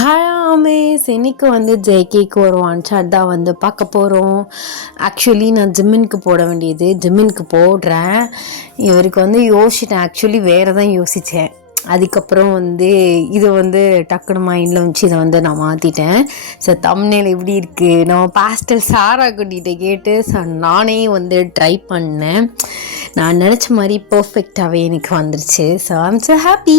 Hi ஆமேஸ், இன்னைக்கு வந்து ஜேகேக்கு ஒரு ஒன் ஷாட் தான் வந்து பார்க்க போகிறோம். ஆக்சுவலி நான் ஜிம்மினுக்கு போட வேண்டியது ஜிம்மினுக்கு போடுறேன். இவருக்கு வந்து யோசிச்சிட்டேன், ஆக்சுவலி வேறு தான் யோசித்தேன். அதுக்கப்புறம் வந்து இது வந்து டக்குனு மைண்டில் வச்சு இதை வந்து நான் மாற்றிட்டேன். ஸோ தம்ப்நெயில் எப்படி இருக்குது நம்ம பாஸ்டர் சாரா குட்டிகிட்ட கேட்டு நானே வந்து ட்ரை பண்ணேன். நான் நினச்ச மாதிரி பர்ஃபெக்டாகவே எனக்கு வந்துருச்சு. So I'm so happy.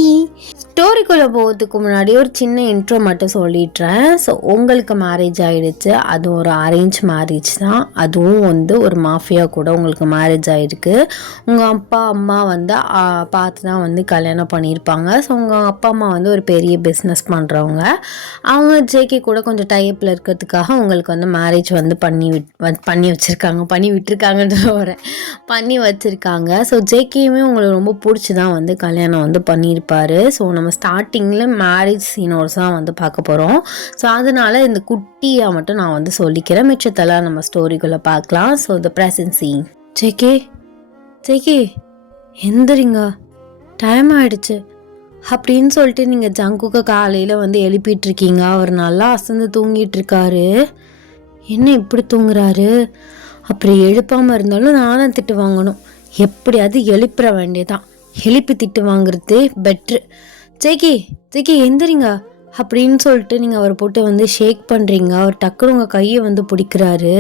ஸ்டோரிக்குள்ளே போகிறதுக்கு முன்னாடி ஒரு சின்ன இன்ட்ரோ மட்டும் சொல்லிடுறேன். ஸோ உங்களுக்கு மேரேஜ் ஆகிடுச்சு, அது ஒரு அரேஞ்ச் மேரேஜ் தான். அதுவும் வந்து ஒரு மாஃபியா கூட உங்களுக்கு மேரேஜ் ஆகிருக்கு. உங்கள் அப்பா அம்மா வந்து பார்த்து தான் வந்து கல்யாணம் பண்ணியிருப்பாங்க. ஸோ உங்கள் அப்பா அம்மா வந்து ஒரு பெரிய பிஸ்னஸ் பண்ணுறவங்க. அவங்க ஜேகே கூட கொஞ்சம் டைப்பில் இருக்கிறதுக்காக உங்களுக்கு வந்து மேரேஜ் வந்து பண்ணி வச்சுருக்காங்க. ஸோ ஜேகேயுமே உங்களுக்கு ரொம்ப பிடிச்சி தான் வந்து கல்யாணம் வந்து பண்ணியிருப்பார். ஸோ நம்ம ஸ்டார்டிங்கில் மேரேஜ் சீனோர்ஸ் தான் வந்து பார்க்க போகிறோம். ஸோ அதனால் இந்த குட்டியாக மட்டும் நான் வந்து சொல்லிக்கிறேன், மிச்சத்தெல்லாம் நம்ம ஸ்டோரிக்குள்ளே பார்க்கலாம். So the present scene. JK எந்திரிங்க, டைம் ஆகிடுச்சு அப்படின்னு சொல்லிட்டு நீங்கள் ஜங்குக்கு காலையில் வந்து எழுப்பிட்டுருக்கீங்க. அவர் நல்லா அசந்து தூங்கிட்டுருக்காரு. என்ன இப்படி தூங்குறாரு? அப்புறம் எழுப்பாமல் இருந்தாலும் நான் தான் திட்டு வாங்கணும். எப்படியாவது எழுப்பிட வேண்டியதான். எழுப்பி திட்டு வாங்குறது பெட்ரு. ஜேகே எந்திரிங்க அப்படின்னு சொல்லிட்டு நீங்கள் அவரை போட்டு வந்து ஷேக் பண்ணுறீங்க. அவர் டக்குனு உங்கள் கையை வந்து பிடிக்கிறாரு.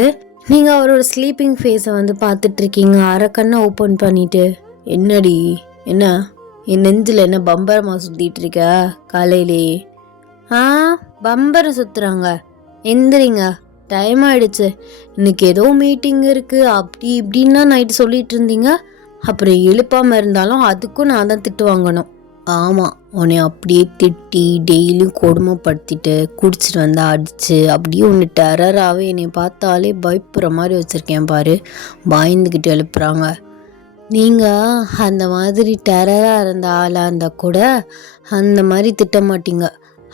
நீங்கள் அவரோட ஸ்லீப்பிங் ஃபேஸை வந்து பார்த்துட்ருக்கீங்க. அரை கண்ணை ஓப்பன் பண்ணிவிட்டு. என்னடி, என்ன என் நெஞ்சில் என்ன பம்பரமாக சுற்றிட்டு இருக்க காலையிலே? பம்பரை சுற்றுறாங்க. எந்திரிங்க, டைம் ஆகிடுச்சு, இன்னைக்கு ஏதோ மீட்டிங் இருக்குது அப்படி இப்படின்னா நைட்டு சொல்லிட்டு இருந்தீங்க. அப்புறம் எழுப்பாமல் இருந்தாலும் அதுக்கும் நான் தான் திட்டு வாங்கணும். ஆமாம், உன்னை அப்படியே திட்டி டெய்லியும் கொடுமைப்படுத்திட்டு குடிச்சிட்டு வந்து அடிச்சு அப்படியே ஒன்று டெரராகவே என்னை பார்த்தாலே பயப்படுற மாதிரி வச்சுருக்கேன் பாரு. பயந்துக்கிட்டு எழுப்புறாங்க. நீங்கள் அந்த மாதிரி டெரராக இருந்த ஆளாக இருந்தால் கூட அந்த மாதிரி திட்ட மாட்டீங்க.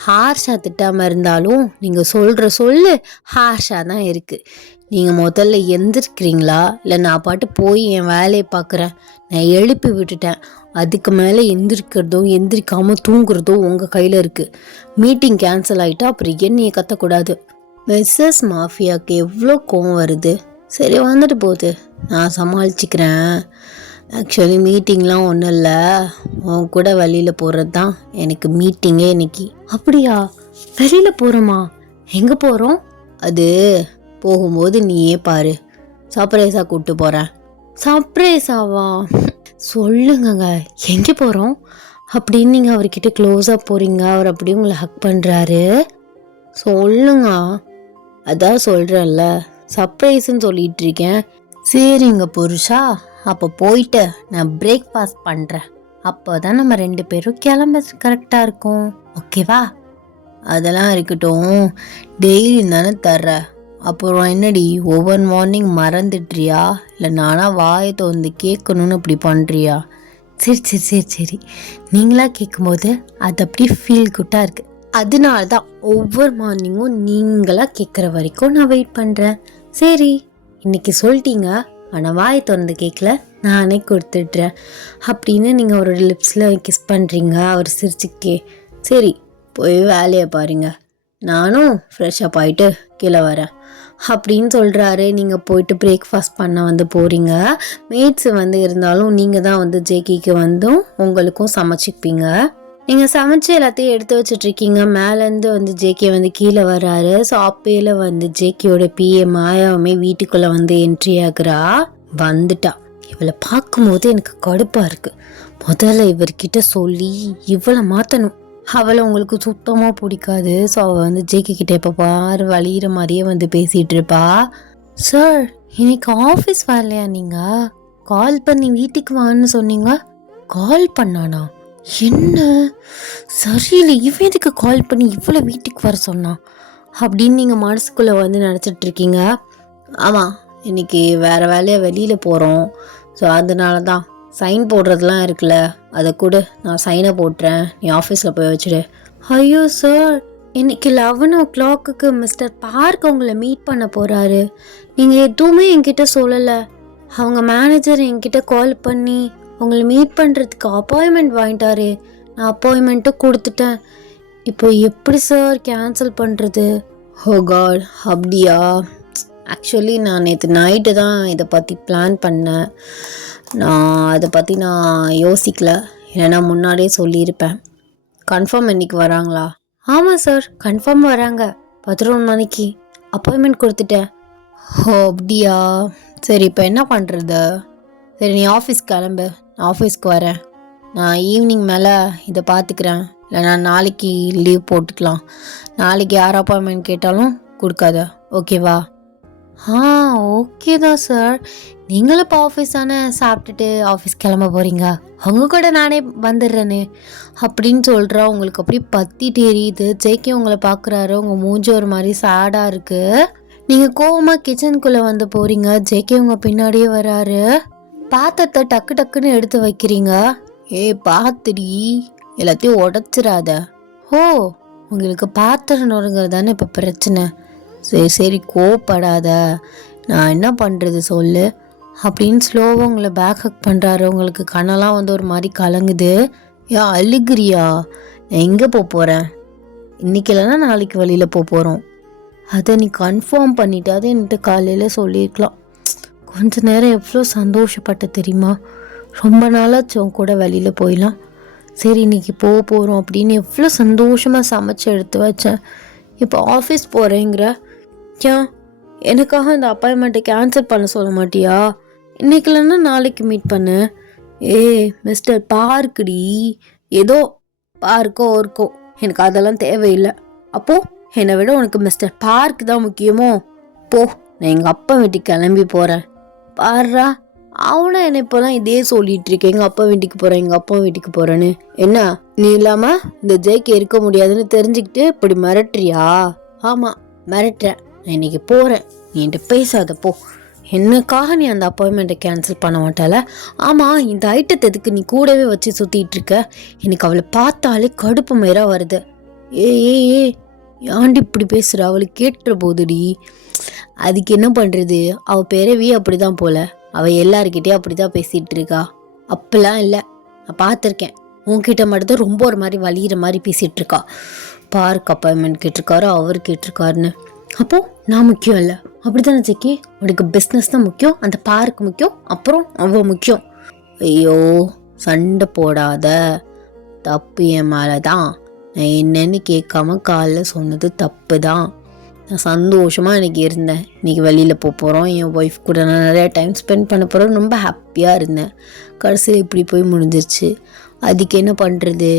ஹார்ஷாக திட்டாமல் இருந்தாலும் நீங்கள் சொல்கிற சொல்லு ஹார்ஷாக தான் இருக்குது. நீங்கள் முதல்ல எந்திரிக்கிறீங்களா, இல்லை நான் பாட்டு போய் என் வேலையை பார்க்குறேன்? நான் எழுப்பி விட்டுட்டேன். அதுக்கு மேலே எந்திரிக்கிறதும் எந்திரிக்காமல் தூங்குறதும் உங்கள் கையில் இருக்குது. மீட்டிங் கேன்சல் ஆகிட்டா அப்புறம் என்னையை கத்தக்கூடாது. மிஸ்ஸஸ் மாஃபியாவுக்கு எவ்வளோ கோவம் வருது. சரி, வந்துட்டு போகுது, நான் சமாளிச்சுக்கிறேன். ஆக்சுவலி மீட்டிங்லாம் ஒன்றும் இல்லை, உன் கூட வெளியில் போகிறது தான் எனக்கு மீட்டிங்கே இன்னைக்கு. அப்படியா? வெளியில் போகிறோமா? எங்கே போகிறோம்? அது போகும்போது நீயே பாரு, சர்ப்ரைஸாக கூப்பிட்டு போகிறேன். சர்ப்ரைஸாவா? சொல்லுங்கங்க, எங்கே போகிறோம் அப்படின்னு நீங்கள் அவர்கிட்ட க்ளோஸாக போகிறீங்க. அவர் அப்படியே உங்களை ஹக் பண்ணுறாரு. சொல்லுங்க. அதான் சொல்கிறேன்ல, சர்ப்ரைஸ்ன்னு சொல்லிகிட்டு இருக்கேன். சரிங்க புருஷா, அப்போ போயிட்டு நான் பிரேக்ஃபாஸ்ட் பண்ணுறேன். அப்போ தான் நம்ம 2 பேரும் கிளம்ப கரெக்டாக இருக்கும். ஓகேவா? அதெல்லாம் இருக்கட்டும், டெய்லி தானே தர்ற, அப்புறம் என்னடி ஒவ்வொரு மார்னிங் மறந்துட்றியா, இல்லை நானாக வாயை வந்து கேட்கணுன்னு இப்படி பண்ணுறியா? சரி, நீங்களாக கேட்கும்போது அது அப்படியே ஃபீல் குட்டாக இருக்குது. அதனால தான் ஒவ்வொரு மார்னிங்கும் நீங்களாக கேட்குற வரைக்கும் நான் வெயிட் பண்ணுறேன். சரி, இன்னைக்கு சொல்லிட்டீங்க, ஆனால் வாயை திறந்து கேட்கல, நானே கொடுத்துட்றேன் அப்படின்னு நீங்கள் அவரோட லிப்ஸில் கிஸ் பண்ணுறீங்க. அவர் சிரிச்சுக்கே. சரி, போய் வேலையை பாருங்க, நானும் ஃப்ரெஷ்ஷப் ஆகிட்டு கீழே வரேன் அப்படின்னு சொல்கிறாரு. நீங்கள் போயிட்டு பிரேக்ஃபாஸ்ட் பண்ண வந்து போகிறீங்க. மேட்ஸ் வந்து இருந்தாலும் நீங்கள் தான் வந்து ஜேகேக்கு வந்தும் உங்களுக்கும் சமைச்சிப்பீங்க. நீங்கள் சமைச்சு எல்லாத்தையும் எடுத்து வச்சிட்ருக்கீங்க. மேலேருந்து வந்து ஜேகே வந்து கீழே வர்றாரு. ஸோ அப்பையில் வந்து ஜேகேயோட பிஏ மாயாவுமே வீட்டுக்குள்ளே வந்து என்ட்ரி ஆகுறா. வந்துட்டா. இவளை பார்க்கும்போது எனக்கு கடுப்பாக இருக்குது. முதல்ல இவர்கிட்ட சொல்லி இவளை மாற்றணும். அவளை உங்களுக்கு சுத்தமாக பிடிக்காது. ஸோ அவள் வந்து ஜேகே கிட்டே இப்போ பாரு வழிகிற மாதிரியே வந்து பேசிகிட்டு இருப்பா. சார், இன்னைக்கு ஆஃபீஸ் வரலையா? நீங்கள் கால் பண்ணி வீட்டுக்கு வான்னு சொன்னீங்க. கால் பண்ணானா? என்ன சரியில்லை, இவன் எதுக்கு கால் பண்ணி இவ்வளோ வீட்டுக்கு வர சொன்னான் அப்படின்னு நீங்கள் மனசுக்குள்ளே வந்து நினச்சிட்ருக்கீங்க. ஆமாம், இன்றைக்கி வேறு வேலையாக வெளியில் போகிறோம். ஸோ அதனால தான் சைன் போடுறதுலாம் இருக்குல்ல, அதை கூட நான் சைனை போட்டுறேன், நீ ஆஃபீஸில் போய் வச்சுடு. ஐயோ சார், இன்றைக்கி 11 o'clock மிஸ்டர் பார்க் உங்களை மீட் பண்ண போகிறாரு. நீங்கள் எதுவுமே என்கிட்ட சொல்லலை. அவங்க மேனேஜர் என்கிட்ட கால் பண்ணி உங்களை மீட் பண்ணுறதுக்கு அப்பாயின்மெண்ட் வாங்கிட்டாரு. நான் அப்பாயின்மெண்ட்டும் கொடுத்துட்டேன். இப்போ எப்படி சார் கேன்சல் பண்ணுறது? ஓ காட், அப்படியா? ஆக்சுவலி நான் நேற்று நைட்டு தான் இதை பற்றி பிளான் பண்ணேன். அதை பற்றி நான் யோசிக்கல, ஏன்னா முன்னாடியே சொல்லியிருப்பேன். கன்ஃபார்ம் இன்னைக்கு வராங்களா? ஆமாம் சார், கன்ஃபார்ம் வராங்க. 11 மணிக்கு அப்பாயின்மெண்ட் கொடுத்துட்டேன். ஓ அப்படியா? சரி, இப்போ என்ன பண்ணுறது? சரி, நீ ஆஃபீஸ் கிளம்பு, நான் ஆஃபீஸ்க்கு வரேன். நான் ஈவினிங் மேலே இதை பார்த்துக்கிறேன், இல்லை நான் நாளைக்கு லீவ் போட்டுக்கலாம். நாளைக்கு யார் அப்பாயின்மெண்ட் கேட்டாலும் கொடுக்காத, ஓகேவா? ஓகே தான் சார். நீங்களும் இப்போ ஆஃபீஸ் தானே சாப்பிட்டுட்டு ஆஃபீஸ் கிளம்ப போகிறீங்க, அவங்க கூட நானே வந்துடுறேனே அப்படின்னு சொல்கிறா. உங்களுக்கு அப்படி பற்றிட்டு எரியுது. ஜேகே உங்களை பார்க்குறாரு, உங்கள் மூஞ்சி ஒரு மாதிரி சேடாக இருக்குது. நீங்கள் கோவமாக கிச்சனுக்குள்ளே வந்து போகிறீங்க. ஜேகே உங்கள் பின்னாடியே வராரு. பாத்திரத்தை டக்கு டக்குன்னு எடுத்து வைக்கிறீங்க. பாத்துடி, எல்லாத்தையும் உடச்சிடாத. ஓ, உங்களுக்கு பாத்திரம் நொறுங்கிறது தானே இப்போ பிரச்சனை? சரி சரி, கோவப்படாத, நான் என்ன பண்ணுறது சொல்லு அப்படின்னு ஸ்லோவாக உங்களை பேக் ஹக் பண்ணுறாரு. உங்களுக்கு கண்ணெல்லாம் வந்து ஒரு மாதிரி கலங்குது. அழுகிறியா? நான் எங்கே போகிறேன்? இன்றைக்கி இல்லைன்னா நாளைக்கு வழியில் போகிறோம். அதை நீ கன்ஃபார்ம் பண்ணிவிட்டு அதை என்கிட்ட காலையில் சொல்லியிருக்கலாம். கொஞ்ச நேரம் எவ்வளோ சந்தோஷப்பட்ட தெரியுமா? ரொம்ப நாளாச்சு உன் கூட வெளியில் போயிடலாம், சரி இன்றைக்கி போகிறோம் அப்படின்னு எவ்வளோ சந்தோஷமாக சமைச்சு எடுத்து வச்சேன். இப்போ ஆஃபீஸ் போகிறேங்கிற, ஏன் எனக்காக அந்த அப்பாயின்மெண்ட்டை கேன்சல் பண்ண சொல்ல மாட்டியா? இன்றைக்கி இல்லைன்னா நாளைக்கு மீட் பண்ணு. மிஸ்டர் பார்க்குடி, ஏதோ பார்க்கோ இருக்கோ, எனக்கு அதெல்லாம் தேவையில்லை. அப்போது என்னை விட உனக்கு மிஸ்டர் பார்க் தான் முக்கியமோ? போ, நான் எங்கள் அப்பா வீட்டுக்கு கிளம்பி போகிறேன். பாருடா, அவனை என்னை இப்போலாம் இதே சொல்லிட்டு இருக்கேன், எங்கள் அப்பா வீட்டுக்கு போகிறேன், எங்கள் அப்பா வீட்டுக்கு போகிறேன்னு. என்ன நீ இல்லாமல் இந்த ஜெய்க்கு இருக்க முடியாதுன்னு தெரிஞ்சுக்கிட்டு இப்படி மிரட்டுறியா? ஆமாம், மிரட்டுறேன். நான் இன்னைக்கு போகிறேன், நீ என்கிட்ட பேசாத போ. என்னக்காக நீ அந்த அப்பாயின்மெண்ட்டை கேன்சல் பண்ண மாட்டால? ஆமாம், இந்த ஐட்டத்தை எதுக்கு நீ கூடவே வச்சு சுற்றிட்டு இருக்க? எனக்கு அவளை பார்த்தாலே கடுப்பு மயிராக வருது. ஏ ஏன்டி இப்படி பேசுகிற? அவளுக்கு கேட்டுற போதுடி. அதுக்கு என்ன பண்ணுறது, அவள் பிறவி அப்படி தான் போல, அவள் எல்லாருக்கிட்டேயும் அப்படி தான் பேசிகிட்டு இருக்கா. அப்பெல்லாம் இல்லை, நான் பார்த்துருக்கேன். உன்கிட்ட மட்டும்தான் ரொம்ப ஒரு மாதிரி வலிகிற மாதிரி பேசிகிட்டு இருக்கா. பார்க் அப்பாயின்மெண்ட் கேட்டிருக்காரு, அவர் கேட்டிருக்காருன்னு. அப்போது நான் முக்கியம் இல்லை, அப்படி தானே ஜெக்கி? உனக்கு பிஸ்னஸ் தான் முக்கியம், அந்த பார்க் முக்கியம், அப்புறம் அவள் முக்கியம். ஐயோ, சண்டை போடாத, தப்பு என் மேலே தான். நான் என்னன்னு கேட்காம காலைல சொன்னது தப்பு தான். நான் சந்தோஷமாக எனக்கு இருந்தேன். இன்றைக்கி வெளியில் போகிறோம், என் ஒய்ஃப் கூட நான் நிறையா டைம் ஸ்பெண்ட் பண்ண போகிறோம், ரொம்ப ஹாப்பியாக இருந்தேன். கடைசியில் இப்படி போய் முடிஞ்சிருச்சு. அதுக்கு என்ன பண்ணுறது?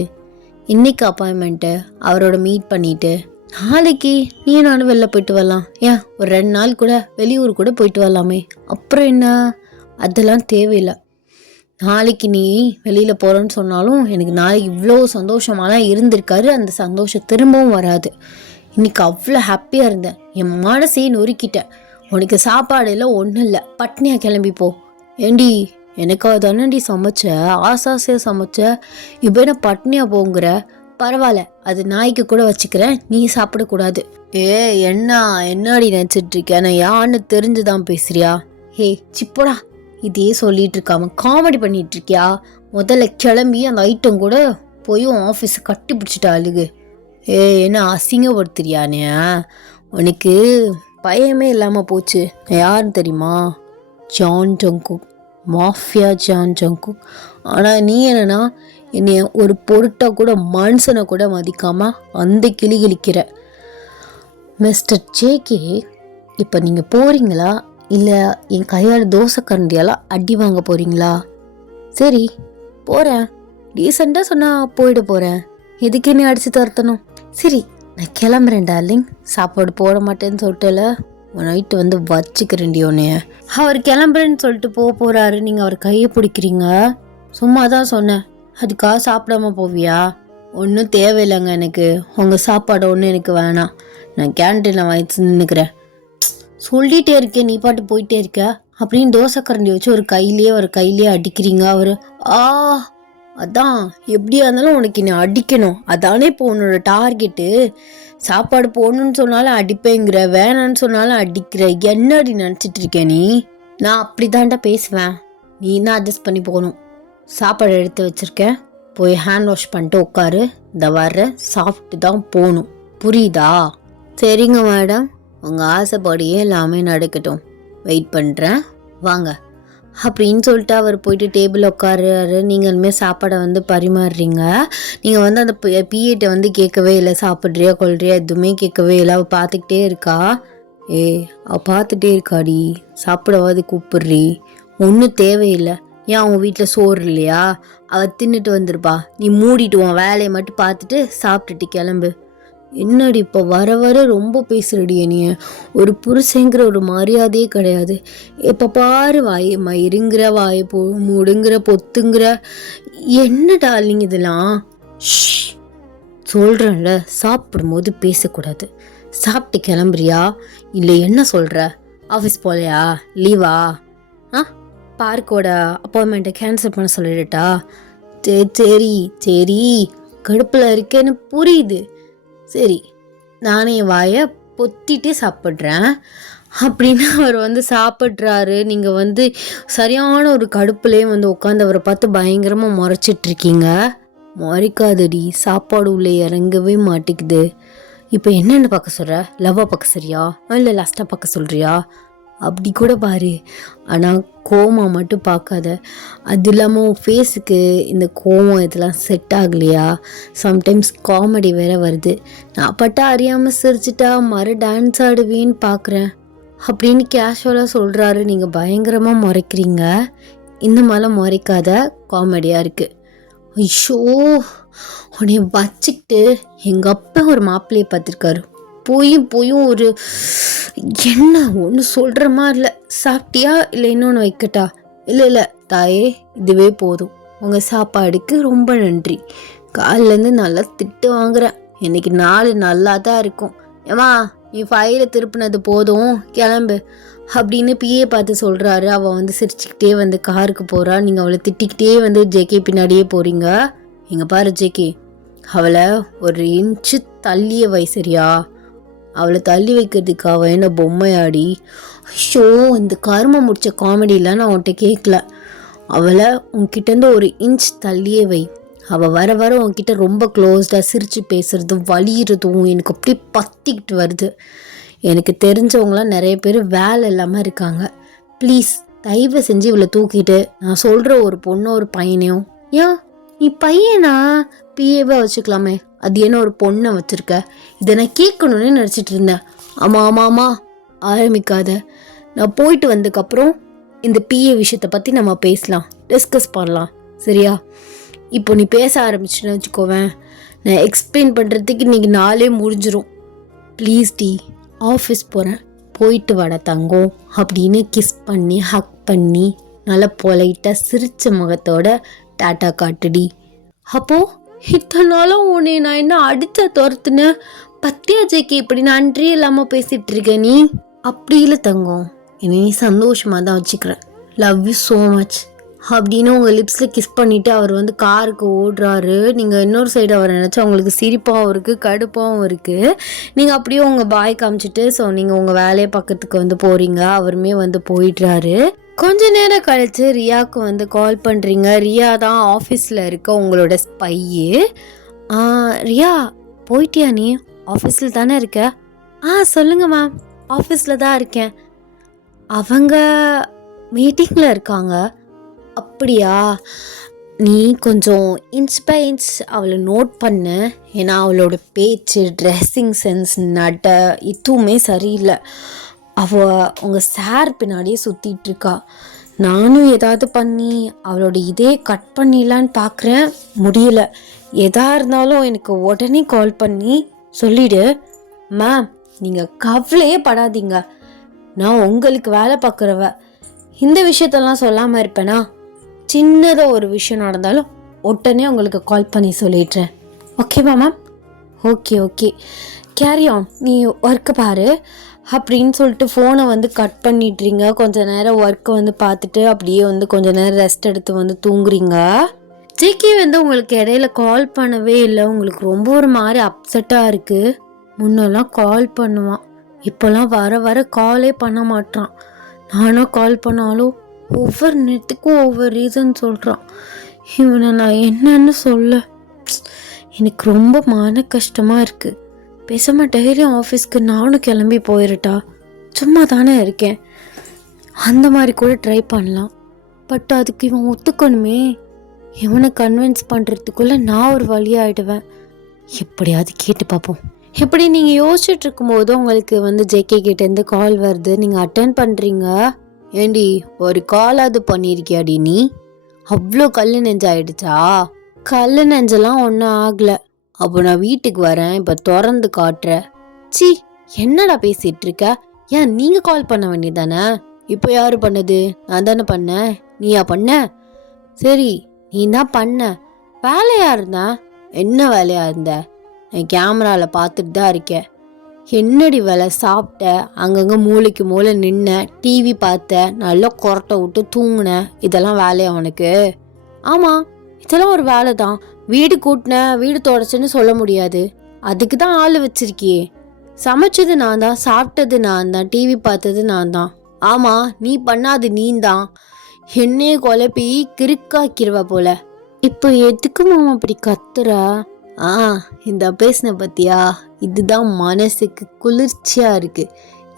இன்றைக்கி அப்பாயின்மெண்ட்டு அவரோட மீட் பண்ணிவிட்டு நாளைக்கு நீ நானும் வெளில போயிட்டு வரலாம். ஏன் ஒரு 2 நாள் கூட வெளியூர் கூட போயிட்டு வரலாமே. அப்புறம் என்ன, அதெல்லாம் தேவையில்லை. நாளைக்கு நீ வெளியில் போகிறேன்னு சொன்னாலும் எனக்கு நாளைக்கு இவ்வளோ சந்தோஷமாலாம் இருந்திருக்காரு, அந்த சந்தோஷம் திரும்பவும் வராது. இன்றைக்கி அவ்வளோ ஹாப்பியாக இருந்தேன், என் மனசையே நொறுக்கிட்டேன். உனக்கு சாப்பாடு இல்லை, ஒன்றும் இல்லை, பட்னியாக கிளம்பிப்போ. ஏண்டி, எனக்காக தானேண்டி சமைச்ச, ஆசாசையாக சமைச்ச, இப்போ என்ன பட்னியாக போங்கிற? பரவாயில்ல, அது நாய்க்கு கூட வச்சுக்கிறேன், நீ சாப்பிடக்கூடாது. என்னடி நினச்சிட்ருக்க? நான் யான்னு தெரிஞ்சுதான் பேசுறியா? சிப்போடா, இதே சொல்லிட்டு இருக்காம காமெடி பண்ணிட்டு இருக்கியா? முதல்ல கிளம்பி அந்த ஐட்டம் கூட போய் ஆஃபீஸை கட்டி பிடிச்சிட்டா அழுகு. என்ன அசிங்கப்படுத்துறியானே? உனக்கு பயமே இல்லாமல் போச்சு. நான் யாருன்னு தெரியுமா? John Jungkook, mafia John Jungkook. ஆனால் நீ என்னன்னா என்னைய ஒரு பொருட்டாக கூட, மனுஷனை கூட மதிக்காமல் அந்த கிளி கிழிக்கிற. மிஸ்டர் ஜேகே, இப்போ நீங்கள் போகிறீங்களா இல்லை என் கையால் தோசை கரண்டியால் அடி வாங்க போகிறீங்களா? சரி, போகிறேன். டீசெண்டாக சொன்னால் போயிட போகிறேன், எதுக்கு என்ன அடித்து தரத்தணும்? சரி, நான் கிளம்புறேன் டார்லிங். சாப்பாடு போட மாட்டேன்னு சொல்லிட்டுல, நைட்டு வந்து வச்சுக்கிறேன்டி உன்னைய. அவர் கிளம்புறேன்னு சொல்லிட்டு போகிறாரு, நீங்கள் அவர் கையை பிடிக்கிறீங்க. சும்மா தான் சொன்னேன், அதுக்காக சாப்பிடாம போவியா? ஒன்றும் தேவையில்லைங்க எனக்கு, உங்கள் சாப்பாடு ஒன்றும் எனக்கு வேணாம், நான் கேன்டீனில் வாங்கிட்டு நின்றுக்கிறேன். சொல்லிகிட்டே இருக்கேன், நீ பாட்டு போயிட்டே இருக்க. அப்படின்னு தோசை கரண்டி வச்சு ஒரு கையிலேயே அடிக்கிறீங்க. அவர் அதான், எப்படியா இருந்தாலும் உனக்கு என்னை அடிக்கணும், அதானே இப்போ உன்னோட டார்கெட்டு. சாப்பாடு போடணுன்னு சொன்னாலும் அடிப்பேங்கிற, வேணான்னு சொன்னாலும் அடிக்கிற. என்னடி நினச்சிட்டு இருக்க நீ? நான் அப்படி தான்டா பேசுவேன், நீ தான் அட்ஜஸ்ட் பண்ணி போகணும். சாப்பாடு எடுத்து வச்சுருக்கேன், போய் ஹேண்ட் வாஷ் பண்ணிட்டு உட்காரு, இந்த வர்ற சாப்பிட்டு தான் போகணும், புரியுதா? சரிங்க மேடம், உங்கள் ஆசைப்படியே எல்லாமே நடக்கட்டும், வெயிட் பண்ணுறேன், வாங்க அப்படின்னு சொல்லிட்டு அவர் போயிட்டு டேபிள் உட்காருறாரு. நீங்கள் இனிமேல் சாப்பாடை வந்து பரிமாறுறீங்க. நீங்கள் வந்து அந்த பிஏட்டை வந்து கேட்கவே இல்லை, சாப்பிட்றியா கொள்றியா எதுவுமே கேட்கவே இல்லை. அவள் பார்த்துக்கிட்டே இருக்கா. அவள் பார்த்துட்டே இருக்காடி, சாப்பிடவாது கூப்பிட்றி, ஒன்றும் தேவையில்லை. ஏன் அவங்க வீட்டில் சோறு இல்லையா? அவள் தின்னுட்டு வந்துருப்பா, நீ மூடிட்டு உன் வேலையை மட்டும் பார்த்துட்டு சாப்பிட்டுட்டு கிளம்பு. என்னடி இப்போ வர வர ரொம்ப பேசுறடி, நீ ஒரு புருஷங்கிற ஒரு மரியாதையே கிடையாது. எப்போ பாரு வாய் மயிருங்கிற வாயை மூடுங்கிற பொத்துங்கிற, என்ன டார்லிங் இதெல்லாம்? சொல்கிறேன்ல, சாப்பிடும்போது பேசக்கூடாது. சாப்பிட்டு கிளம்புறியா இல்லை என்ன சொல்கிற? ஆஃபீஸ் போகலையா? லீவா? பார்க்கோட அப்பாயின்மெண்ட்டை கேன்சல் பண்ண சொல்லிடட்டா? சரி சரி, கடுப்பில் இருக்கேன்னு புரியுது. சரி, நானே வாயை பொத்திட்டே சாப்பிட்றேன் அப்படின்னு அவர் வந்து சாப்பிட்றாரு. நீங்கள் வந்து சரியான ஒரு கடுப்புலேயே வந்து உட்காந்து அவரை பார்த்து பயங்கரமாக முறைச்சிட்ருக்கீங்க. முறைக்காதடி, சாப்பாடு உள்ளே இறங்கவே மாட்டேங்குது. இப்போ என்னென்னு பார்க்க சொல்கிற? லவ்வாக பார்க்க சரியா இல்லை லாஸ்ட்டாக பார்க்க சொல்கிறியா? அப்படி கூட பாரு, ஆனால் கோவம் மட்டும் பார்க்காத. அது இல்லாமல் உன் ஃபேஸுக்கு இந்த கோவம் இதெல்லாம் செட் ஆகலையா? சம்டைம்ஸ் காமெடி வேற வருது. நான் பட்டா அறியாமல் சிரிச்சிட்டா டான்ஸ் ஆடுவேன்னு பார்க்குறேன் அப்படின்னு கேஷுவலாக சொல்கிறாரு. நீங்கள் பயங்கரமாக முறைக்கிறீங்க. இந்த மாதிரிலாம் முறைக்காத, காமெடியாக இருக்குது. ஐயோ, உன்னைய வச்சுக்கிட்டு எங்கள் அப்பா ஒரு மாப்பிள்ளையை பார்த்துருக்காரு. போயும் ஒரு என்ன ஒன்று சொல்கிற மாதிரி இல்லை. சாப்பிட்டியா இல்லை இன்னொன்று வைக்கட்டா? இல்லை தாயே, இதுவே போதும். உங்கள் சாப்பாடுக்கு ரொம்ப நன்றி. காலிலேருந்து நல்லா திட்டு வாங்குறேன். இன்னைக்கு நாள் நல்லா தான் இருக்கும். ஏமா, நீ ஃபைலை திருப்பினது போதும், கிளம்பு அப்படின்னு பிஏ பார்த்து சொல்கிறாரு. அவள் வந்து சிரிச்சுக்கிட்டே வந்து காருக்கு போகிறா. நீங்கள் அவளை திட்டிக்கிட்டே வந்து ஜேகே பின்னாடியே போகிறீங்க. இங்கே பாரு ஜேகே, அவளை ஒரு இன்ச்சு தள்ளிய வயசரியா? அவளை தள்ளி வைக்கிறதுக்கு அவள் என்ன பொம்மையாடி? ஷோ, இந்த கருமை முடிச்ச காமெடியெலாம் நான் உன்கிட்ட கேட்கல. அவளை உன்கிட்டேருந்து ஒரு இன்ச் தள்ளியே வை. அவள் வர வர உன்கிட்ட ரொம்ப க்ளோஸ்டாக சிரித்து பேசுகிறதும் வலிகிறதும் எனக்கு அப்படியே பத்திக்கிட்டு வருது. எனக்கு தெரிஞ்சவங்களாம் நிறைய பேர் வேலை இல்லாமல் இருக்காங்க. ப்ளீஸ் தயவு செஞ்சு இவளை தூக்கிட்டு நான் சொல்கிற ஒரு பொண்ணோ ஒரு பையனையும். ஏன் நீ பையனா பிஏவா வச்சுக்கலாமே, அது என்ன ஒரு பொண்ணை வச்சுருக்க? இதை நான் கேட்கணுன்னு நினச்சிட்டு இருந்தேன். ஆமாம் ஆரம்பிக்காத. நான் போயிட்டு வந்ததுக்கப்புறம் இந்த பிஏ விஷயத்தை பற்றி நம்ம பேசலாம், டிஸ்கஸ் பண்ணலாம், சரியா? இப்போ நீ பேச ஆரம்பிச்சுன்னு வச்சுக்கோவேன், நான் எக்ஸ்பிளைன் பண்ணுறதுக்கு இன்றைக்கி நாளே முடிஞ்சிடும். ப்ளீஸ் டி, ஆஃபீஸ் போகிறேன், போயிட்டு வாட தங்கம் அப்படின்னு கிஸ் பண்ணி ஹக் பண்ணி நல்லா பொலைட்டாக சிரித்த முகத்தோட டாட்டா காட்டுடி. அப்போது இத்தனை நாளும் உன்னை நான் என்ன அடித்த துரத்துனேன் பத்தியா ஜேகே, இப்படி நன்றி இல்லாமல் பேசிகிட்டு இருக்க நீ? அப்படி இல்லை தங்கம், என்னை நீ சந்தோஷமாக தான் வச்சுக்கிறேன். லவ் யூ ஸோ மச் அப்படின்னு உங்கள் லிப்ஸில் கிஸ் பண்ணிவிட்டு அவர் வந்து காருக்கு ஓடுறாரு. நீங்கள் இன்னொரு சைடு அவர் நினச்சா உங்களுக்கு சிரிப்பாகவும் இருக்குது, கடுப்பாகவும் இருக்குது. நீங்கள் அப்படியே உங்கள் பாய் காமிச்சிட்டு நீங்கள் உங்கள் வேலையை பக்கத்துக்கு வந்து போகிறீங்க. அவருமே வந்து போயிடுறாரு. கொஞ்ச நேரம் கழித்து ரியாவுக்கு வந்து கால் பண்ணுறீங்க. ரியா தான் ஆஃபீஸில் இருக்க உங்களோட ஸ்பையு. ரியா, போயிட்டியா? நீ ஆஃபீஸில் தானே இருக்க? சொல்லுங்கள் மேம், ஆஃபீஸில் தான் இருக்கேன். அவங்க மீட்டிங்கில் இருக்காங்க. அப்படியா? நீ கொஞ்சம் இன்ச் பை இன்ச் அவளை நோட் பண்ணு. ஏன்னா அவளோட பேச்சு, ட்ரெஸ்ஸிங் சென்ஸ், நட எதுவுமே சரியில்லை. அவள் உங்கள் சார் பின்னாடியே சுற்றிட்டுருக்கா. நானும் ஏதாவது பண்ணி அவளோட இதே கட் பண்ணிடலான்னு பார்க்குறேன், முடியல. எதாக இருந்தாலும் எனக்கு உடனே கால் பண்ணி சொல்லிவிடு. மேம், நீங்கள் கவலையே படாதீங்க, நான் உங்களுக்கு வேலை பார்க்குறவ. இந்த விஷயத்தெல்லாம் சொல்லாமல் இருப்பேனா? சின்னதாக ஒரு விஷயம் நடந்தாலும் உடனே உங்களுக்கு கால் பண்ணி சொல்லிடுறேன். ஓகேவா மேம்? ஓகே, கேரி ஆன், நீ ஒர்க்கை பாரு அப்படின்னு சொல்லிட்டு ஃபோனை வந்து கட் பண்ணிடுறீங்க. கொஞ்சம் நேரம் ஒர்க்கை வந்து பார்த்துட்டு அப்படியே வந்து கொஞ்சம் நேரம் ரெஸ்ட் எடுத்து வந்து தூங்குறீங்க. ஜேகே வந்து உங்களுக்கு இடையில கால் பண்ணவே இல்லை. உங்களுக்கு ரொம்ப ஒரு மாதிரி அப்செட்டாக இருக்குது. முன்னெல்லாம் கால் பண்ணுவான், இப்போல்லாம் வர வர காலே பண்ண மாட்டான். நானும் கால் பண்ணாலும் ஒவ்வொரு நேரத்துக்கும் ஒவ்வொரு ரீசன் சொல்கிறான். இவனை நான் என்னன்னு சொல்ல? எனக்கு ரொம்ப மன கஷ்டமாக இருக்குது. பேசாமல் டெய்லியும் ஆஃபீஸ்க்கு நானும் கிளம்பி போயிடட்டா? சும்மா தானே இருக்கேன். அந்த மாதிரி கூட ட்ரை பண்ணலாம். பட் அதுக்கு இவன் ஒத்துக்கணுமே. இவனை கன்வின்ஸ் பண்ணுறதுக்குள்ளே நான் ஒரு வழியாகிடுவேன். எப்படியாவது கேட்டு பார்ப்போம். எப்படி நீங்கள் யோசிச்சுட்டு இருக்கும்போது உங்களுக்கு ஜேகே கிட்டேருந்து கால் வருது, நீங்கள் அட்டென்ட் பண்ணுறீங்க. ஏண்டி ஒரு காலாவது பண்ணியிருக்கியாடி நீ? அவ்வளோ கல் நெஞ்சாயிடுச்சா? கல் நெஞ்செல்லாம் ஒன்றும் ஆகலை. அப்போ நான் வீட்டுக்கு வரேன், இப்போ திறந்து காட்டுறேன். சி, என்னடா பேசிகிட்டு இருக்க? ஏன் நீங்கள் கால் பண்ண வேண்டியதானே? இப்போ யார் பண்ணது? நான் தானே பண்ணேன். நீயா பண்ண? சரி, நீ தான் பண்ண. வேலையாக இருந்தா என்ன வேலையாக இருந்த? நான் கேமராவில் பார்த்துட்டு தான் இருக்கேன். என்னடி வேலை? சாப்பிட்ட, அங்கங்கே மூளைக்கு மூளை நின்ன, டிவி பார்த்த, நல்லா கொரட்டை விட்டு தூங்குன, இதெல்லாம் வேலையா உனக்கு? ஆமாம், இதெல்லாம் ஒரு வேலை தான். வீடு கூட்டின, வீடு தொடச்சுன்னு சொல்ல முடியாது. அதுக்கு தான் ஆள் வச்சிருக்கியே. சமைச்சது நான் தான், சாப்பிட்டது நான் தான், டிவி பார்த்தது நான் தான். ஆமாம், நீ பண்ணாது நீந்தான். என்னையே குழப்பி கிறுக்காக்கிடுவ போல. இப்போ எதுக்கு மாமா அப்படி கத்துற? இந்த பேசின பத்தியா? இதுதான் மனசுக்கு குளிர்ச்சியா இருக்கு.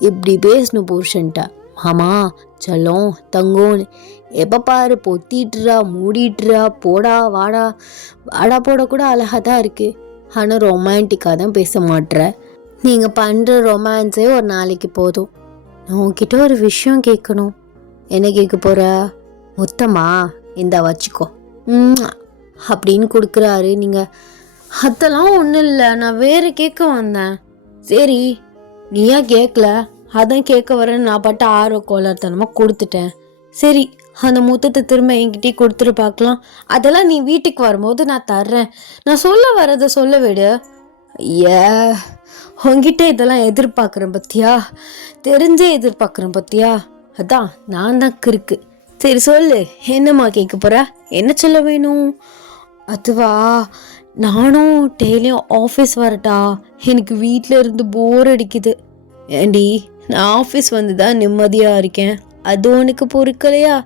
இப்படி பேசணும் புருஷன்ட்ட. மாமா செல்லம் தங்கோன்னு எப்போ பாரு பொத்திட்டுறா, மூடிட்டுறா, போடா வாடா. வாடா போட கூட அழகாக தான் இருக்கு. ஆனால் ரொமான்டிக்காக தான் பேச மாட்டுற. நீங்கள் பண்ணுற ரொமான்ஸே ஒரு நாளைக்கு போதும். நான் உன்கிட்ட ஒரு விஷயம் கேட்கணும். என்ன கேட்க போற? மொத்தமா இந்த வச்சுக்கோ அப்படின்னு கொடுக்குறாரு. நீங்கள் அதெல்லாம் ஒன்றும் இல்லை, நான் வேறு கேட்க வந்தேன். சரி, நீயா கேட்கல, அதான் கேட்க வரேன்னு நான் பட்ட ஆர்வ கோளாறுத்தனமாக கொடுத்துட்டேன். சரி, அந்த முத்தத்தை திரும்ப என்கிட்டே கொடுத்துட்டு பார்க்கலாம். அதெல்லாம் நீ வீட்டுக்கு வரும்போது நான் தர்றேன். நான் சொல்ல வரதை சொல்ல விடு. உங்ககிட்ட இதெல்லாம் எதிர்பார்க்குறேன் பத்தியா? தெரிஞ்சே எதிர்பார்க்குறேன் பத்தியா? அதான் நான் தான் கிறுக்கு. சரி சொல்லு, என்னம்மா கேட்க போற? என்ன சொல்ல வேணும்? அதுவா, நானும் டெய்லியும் ஆஃபீஸ் வரட்டா? எனக்கு வீட்டில் இருந்து போர் அடிக்குது. ஏண்டி, நான் ஆஃபீஸ் வந்து தான் நிம்மதியாக இருக்கேன், அது உனக்கு பொறுக்கலையா?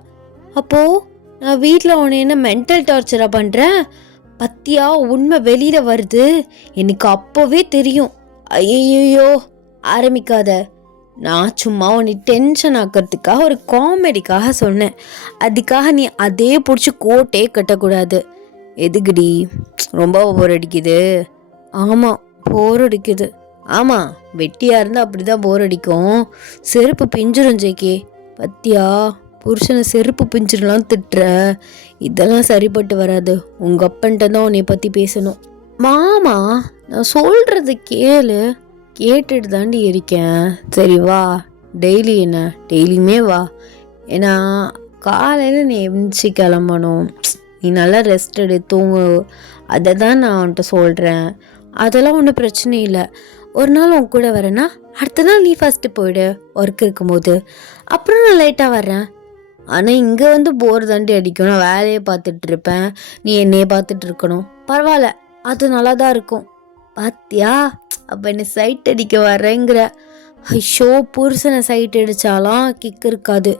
அப்போது நான் வீட்டில் உன்னை என்ன மென்டல் டார்ச்சராக பண்ணுறேன் பத்தியா? உண்மை வெளியில் வருது, எனக்கு அப்போவே தெரியும். ஐயோ ஆரம்பிக்காத. நான் சும்மா உன்னை டென்ஷன் ஆக்கிறதுக்காக ஒரு காமெடிக்காக சொன்னேன். அதுக்காக நீ அதே பிடிச்சி கோட்டே கட்டக்கூடாது. எதுக்குடி, ரொம்ப போர் அடிக்குது? ஆமாம், போர் அடிக்குது. ஆமாம், வெட்டியாக இருந்தால் அப்படி தான் போர் அடிக்கும். செருப்பு பிஞ்சிரும் ஜேகே. பத்தியா, புருஷனை செருப்பு பிஞ்சிடலாம் திட்டுற. இதெல்லாம் சரிப்பட்டு வராது. உங்கள் அப்பன்ட்ட தான் உன்னை பற்றி பேசணும். மாமா, நான் சொல்கிறது கேளு. கேட்டுட்டு தாண்டி இருக்கேன். சரி வா, டெய்லி என்ன டெய்லியுமே வா. ஏன்னா காலையில் நீ எந்திரிச்சு கிளம்பணும். நீ நல்லா ரெஸ்ட் எடு, தூங்கு. அதை தான் நான் உன்கிட்ட சொல்கிறேன். அதெல்லாம் ஒன்றும் பிரச்சனை இல்லை. ஒரு நாள் உன் கூட வரேன்னா அடுத்த நாள் நீ ஃபஸ்ட்டு போயிடு ஒர்க் இருக்கும்போது. அப்புறம் நான் லேட்டாக வர்றேன். ஆனால் இங்கே போர் தாண்டி அடிக்கும். நான் வேலையை பார்த்துட்டு இருப்பேன், நீ என்னையே பார்த்துட்டு இருக்கணும். பரவாயில்ல, அது நல்லா தான் இருக்கும். பாத்தியா, அப்போ என்ன சைட் அடிக்க வரேங்கிற? ஐயோ, புருஷனை சைட் அடித்தாலாம் கிக் இருக்காது.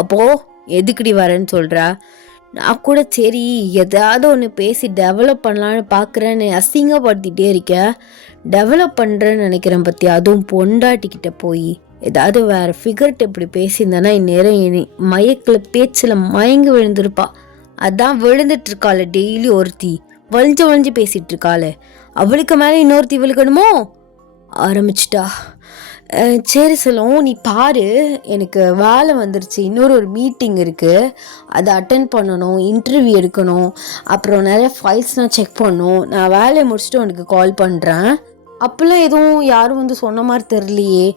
அப்போது எதுக்குடி வரேன்னு சொல்கிற? நான் கூட சரி எதாவது ஒன்று பேசி டெவலப் பண்ணலான்னு பார்க்குறேன்னு அசிங்கப்படுத்திகிட்டே இருக்கேன். டெவலப் பண்ணுறேன்னு நினைக்கிறேன் பற்றி, அதுவும் பொண்டாட்டிக்கிட்ட போய் ஏதாவது வேறு ஃபிகர்ட்டு இப்படி பேசியிருந்தானா இந்நேரம் மயக்கில் பேச்சில் மயங்கி விழுந்திருப்பா. அதான் விழுந்துட்டுருக்காள் டெய்லி ஒருத்தி, வலிஞ்சு பேசிகிட்டு இருக்காள். அவளுக்கு மேலே இன்னொருத்தி விழுக்கணுமோ? ஆரம்பிச்சிட்டா. சரி செல்லம், நீ பாரு, எனக்கு வேலை வந்துருச்சு. ஒரு மீட்டிங் இருக்குது, அதை அட்டென்ட் பண்ணணும், இன்டர்வியூ எடுக்கணும், அப்புறம் நிறைய ஃபைல்ஸ்லாம் செக் பண்ணணும். நான் வேலையை முடிச்சுட்டு உனக்கு கால் பண்ணுறேன். அப்போல்லாம் எதுவும் யாரும் சொன்ன மாதிரி தெரியலையே.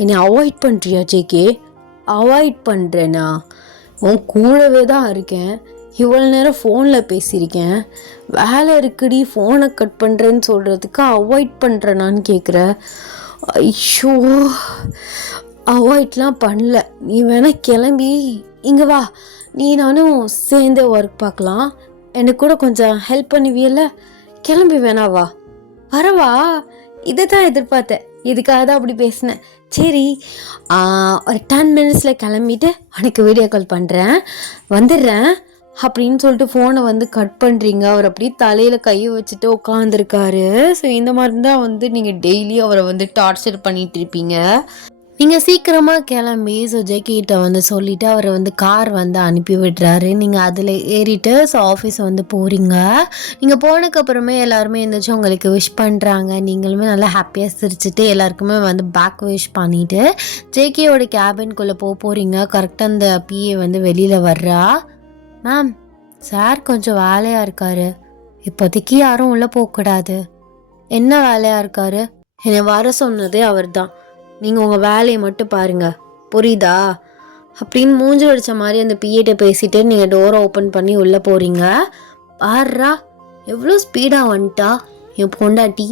என்னை அவாய்ட் பண்ணுறியா ஜேகே? அவாய்ட் பண்ணுறேன்னா உன் கூடவே தான் இருக்கேன். இவ்வளோ நேரம் ஃபோனில் பேசியிருக்கேன். வேலை இருக்குடி, ஃபோனை கட் பண்ணுறேன்னு சொல்கிறதுக்கு அவாய்ட் பண்ணுறேனான்னு கேட்குற. ஐயோ, அவாய்ட்லாம் பண்ணல. நீ வேணா கிளம்பி இங்கே வா, நீ நானும் சேர்ந்து ஒர்க் பார்க்கலாம். எனக்கு கூட கொஞ்சம் ஹெல்ப் பண்ணுவியல்ல? கிளம்பி வேணா வா. வரவா? இதை தான் எதிர்பார்த்தேன், இதுக்காக தான் அப்படி பேசினேன். சரி, ஒரு 10 மினிட்ஸில் கிளம்பிட்டு உனக்கு வீடியோ கால் பண்ணுறேன், வந்துடுறேன். அப்படின்னு சொல்லிட்டு ஃபோனை வந்து கட் பண்ணுறீங்க. அவர் அப்படியே தலையில் கையை வச்சுட்டு உட்காந்துருக்காரு. ஸோ இந்த மாதிரி தான் வந்து நீங்கள் டெய்லி அவரை வந்து டார்ச்சர் பண்ணிட்டு இருப்பீங்க. நீங்கள் சீக்கிரமாக கிளம்பி ஸோ ஜேகிட்ட வந்து சொல்லிவிட்டு அவரை வந்து கார் வந்து அனுப்பி விடுறாரு. நீங்கள் அதில் ஏறிட்டு ஸோ ஆஃபீஸ் வந்து போகிறீங்க. நீங்கள் போனதுக்கப்புறமே எல்லாருமே எழுந்திரிச்சு உங்களுக்கு விஷ் பண்ணுறாங்க. நீங்களுமே நல்லா ஹாப்பியாக சிரிச்சுட்டு எல்லாருக்குமே வந்து பேக் விஷ் பண்ணிவிட்டு ஜேகேயோட கேபின்குள்ளே போகிறீங்க. கரெக்டாக அந்த பிஏ வந்து வெளியில் வர்றா. மேம், சார் கொஞ்சம் வேலையாக இருக்கார், இப்போதைக்கு யாரும் உள்ளே போகக்கூடாது. என்ன வேலையாக இருக்காரு? என்னை வர சொன்னதே அவர் தான். நீங்கள் உங்கள் வேலையை மட்டும் பாருங்கள், புரியுதா? அப்படின்னு மூஞ்சி அடித்த மாதிரி அந்த பிஏட்ட பேசிட்டு நீங்கள் டோரை ஓப்பன் பண்ணி உள்ளே போகிறீங்க. பாடுறா, எவ்வளோ ஸ்பீடாக வந்துட்டா என் பொண்டாட்டி.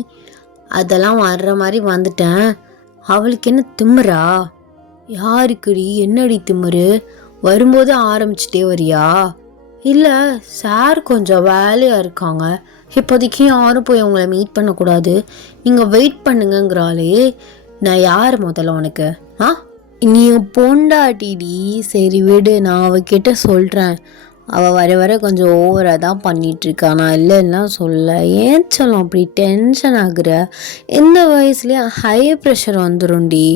அதெல்லாம் வர்ற மாதிரி வந்துட்டேன். அவளுக்கு என்ன திமுறா? யாருக்குடி என்னடி திமுறு? வரும்போது ஆரம்பிச்சிட்டே வரியா? இல்லை, சார் கொஞ்சம் வேலையாக இருக்காங்க, இப்போதைக்கு யாரும் போய் அவங்கள மீட் பண்ணக்கூடாது, நீங்கள் வெயிட் பண்ணுங்கங்கிறாளே. நான் யார் முதல்ல உனக்கு? நீ பொண்டாட்டிடி. சரி விடு, நான் அவகிட்ட சொல்கிறேன். அவள் வர வர கொஞ்சம் ஓவராக தான் பண்ணிகிட்ருக்கா. நான் இல்லைன்னா சொல்ல. ஏன் சொல்லும் அப்படி டென்ஷன் ஆகுற? இந்த வயசுலேயே ஹை ப்ரெஷர் வந்துடும்டி.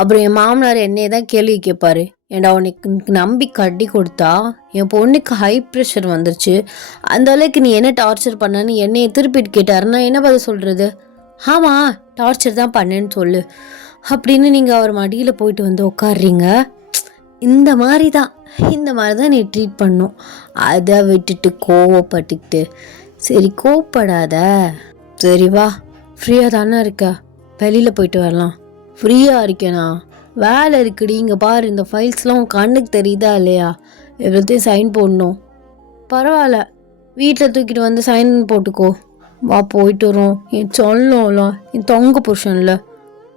அப்புறம் என் மாமனார் என்னையே தான் கேள்வி கேட்பாரு. ஏன்டா உனக்கு நம்பி கட்டி கொடுத்தா என் பொண்ணுக்கு ஹை ப்ரெஷர் வந்துருச்சு, அந்த அளவுக்கு நீ என்ன டார்ச்சர் பண்ணன்னு என்னையை திருப்பிட்டு கேட்டாருன்னா என்ன பதில் சொல்கிறது? ஆமாம், டார்ச்சர் தான் பண்ணேன்னு சொல்லு அப்படின்னு நீங்கள் அவர் மடியில் போயிட்டு வந்து உட்காடுறீங்க. இந்த மாதிரி தான் நீ ட்ரீட் பண்ணும். அதை விட்டுட்டு கோவப்பட்டுக்கிட்டு. சரி கோவப்படாத, சரி வா, ஃப்ரீயாக தானே இருக்க, வெளியில் போயிட்டு வரலாம். ஃப்ரீயாக இருக்கேனா? வேலை இருக்குடி. இங்கே பாரு, இந்த ஃபைல்ஸ்லாம் உன் கண்ணுக்கு தெரியுதா இல்லையா? எவ்வளோத்தையும் சைன் போடணும். பரவாயில்ல, வீட்டில் தூக்கிட்டு வந்து சைன் போட்டுக்கோ. வா போயிட்டு வரோம். என் சொல்லணும்ல, என் தொங்க புருஷன்ல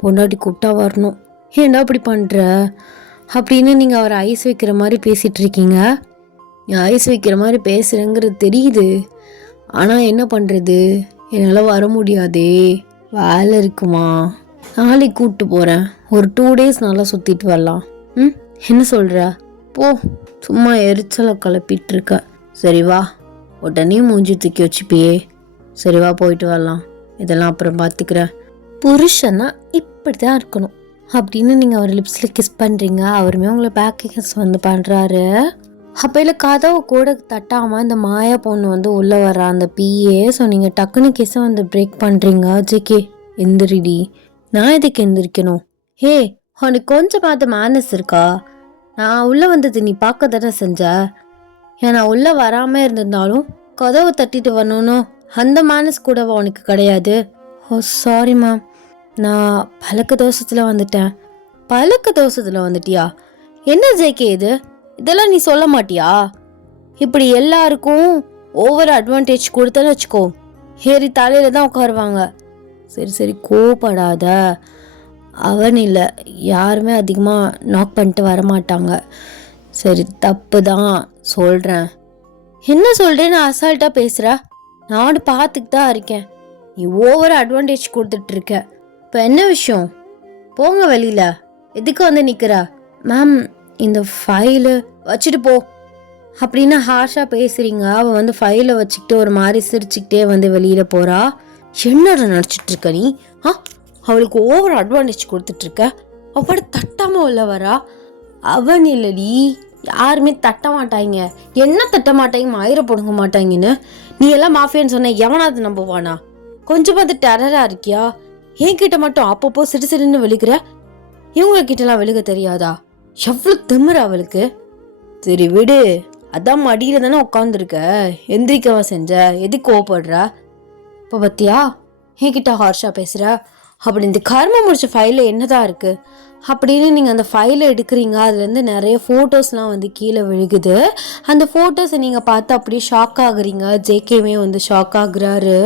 பொண்டாட்டி கூப்பிட்டா வரணும். ஏன்டா அப்படி பண்ணுற அப்படின்னு நீங்கள் அவரை ஐஸ் வைக்கிற மாதிரி பேசிகிட்டு இருக்கீங்க. ஐஸ் வைக்கிற மாதிரி பேசுகிறேங்கிறது தெரியுது, ஆனால் என்ன பண்ணுறது, என்னால் வர முடியாதே, வேலை இருக்குமா. நாளைக்கு கூப்பிட்டு போகிறேன், ஒரு 2 days நல்லா சுற்றிட்டு வரலாம். என்ன சொல்கிற? போ, சும்மா எரிச்சலை கிளப்பிட்டு இருக்க. சரி வா, உடனே மூஞ்சி தூக்கி வச்சுப்பியே. சரி வா போயிட்டு வரலாம், இதெல்லாம் அப்புறம் பார்த்துக்கிறேன். புருஷன்னா இப்படி தான் இருக்கணும் அப்படின்னு நீங்கள் அவர் லிப்ஸில் கிஸ் பண்ணுறீங்க. அவருமே உங்களை பேக் கிஸ் வந்து பண்ணுறாரு. அப்போ இல்லை கதவை கூட தட்டாமல் இந்த மாயா பொண்ணு வந்து உள்ளே வர்றா அந்த பிஏ. ஸோ நீங்கள் டக்குன்னு கிஸ்ஸை வந்து பிரேக் பண்ணுறீங்க. ஜேகே எந்திரிடி. நான் எதுக்கு எந்திரிக்கணும்? ஹே, உனக்கு கொஞ்சம் பார்த்து மேனஸ் இருக்கா? நான் உள்ளே வந்தது நீ பார்க்க தானே செஞ்ச. ஏன் நான் உள்ளே வராமல் இருந்திருந்தாலும் கதவை தட்டிட்டு வரணும்னு அந்த மேனஸ் கூடவா உனக்கு கிடையாது? ஓ சாரி மேம், நான் பழக்க தோஷத்தில் வந்துட்டேன். பழக்க தோஷத்தில் வந்துட்டியா? என்ன ஜேகே இது, இதெல்லாம் நீ சொல்ல மாட்டியா? இப்படி எல்லாருக்கும் ஓவர் அட்வான்டேஜ் கொடுத்தேன்னு வச்சுக்கோ, ஏறி தலையில் தான் உட்காருவாங்க. சரி சரி கோவப்படாத. அவன் இல்லை, யாருமே அதிகமாக நாக் பண்ணிட்டு வரமாட்டாங்க. சரி தப்பு தான் சொல்கிறேன். என்ன சொல்கிறேன்னு அசால்ட்டாக பேசுகிற? நானும் பார்த்துக்கிட்டு தான் இருக்கேன். நீ ஓவர் அட்வான்டேஜ் கொடுத்துட்ருக்க. இப்போ என்ன விஷயம்? போங்க வெளியில், எதுக்கு வந்து நிற்கிற? மேம், இந்த ஃபைலு வச்சுட்டு போ அப்படின்னு ஹார்ஷாக பேசுகிறீங்க. அவள் வந்து ஃபைலை வச்சுக்கிட்டு ஒரு மாதிரி சிரிச்சுக்கிட்டே வந்து வெளியில் போகிறா. என்னடா நினச்சிட்ருக்க நீ? அவளுக்கு ஓவர் அட்வான்டேஜ் கொடுத்துட்ருக்க. அவட தட்டாமல் உள்ள வரா. அவன் இல்லடி, யாருமே தட்ட மாட்டாங்க. என்ன தட்ட மாட்டாங்க, மயிர போடுங்க மாட்டாங்கன்னு. நீ எல்லாம் மாஃபியான்னு சொன்ன எவனாவது நம்புவானா? கொஞ்சமாவது டெரராக இருக்கியா? என்கிட்ட மட்டும் அப்பப்போ சிறு சிறுன்னு விழுகிற, இவங்க கிட்டலாம் விழுக தெரியாதா? எவ்வளோ திமிர அவளுக்கு. சரி விடு, அதான் மடியில தானே உட்காந்துருக்க, எந்திரிக்கவா செஞ்ச, எதுக்கு கோவப்படுற? இப்போ பத்தியா என்கிட்ட ஹார்ஷா பேசுகிற? அப்படி இந்த கர்மம் முடிச்ச ஃபைலில் என்னதான் இருக்குது அப்படின்னு நீங்கள் அந்த ஃபைலை எடுக்கிறீங்க. அதுலேருந்து நிறைய ஃபோட்டோஸ்லாம் வந்து கீழே விழுகுது. அந்த ஃபோட்டோஸை நீங்கள் பார்த்து அப்படியே ஷாக் ஆகுறீங்க. ஜேகேவே வந்து ஷாக் ஆகுறாரு.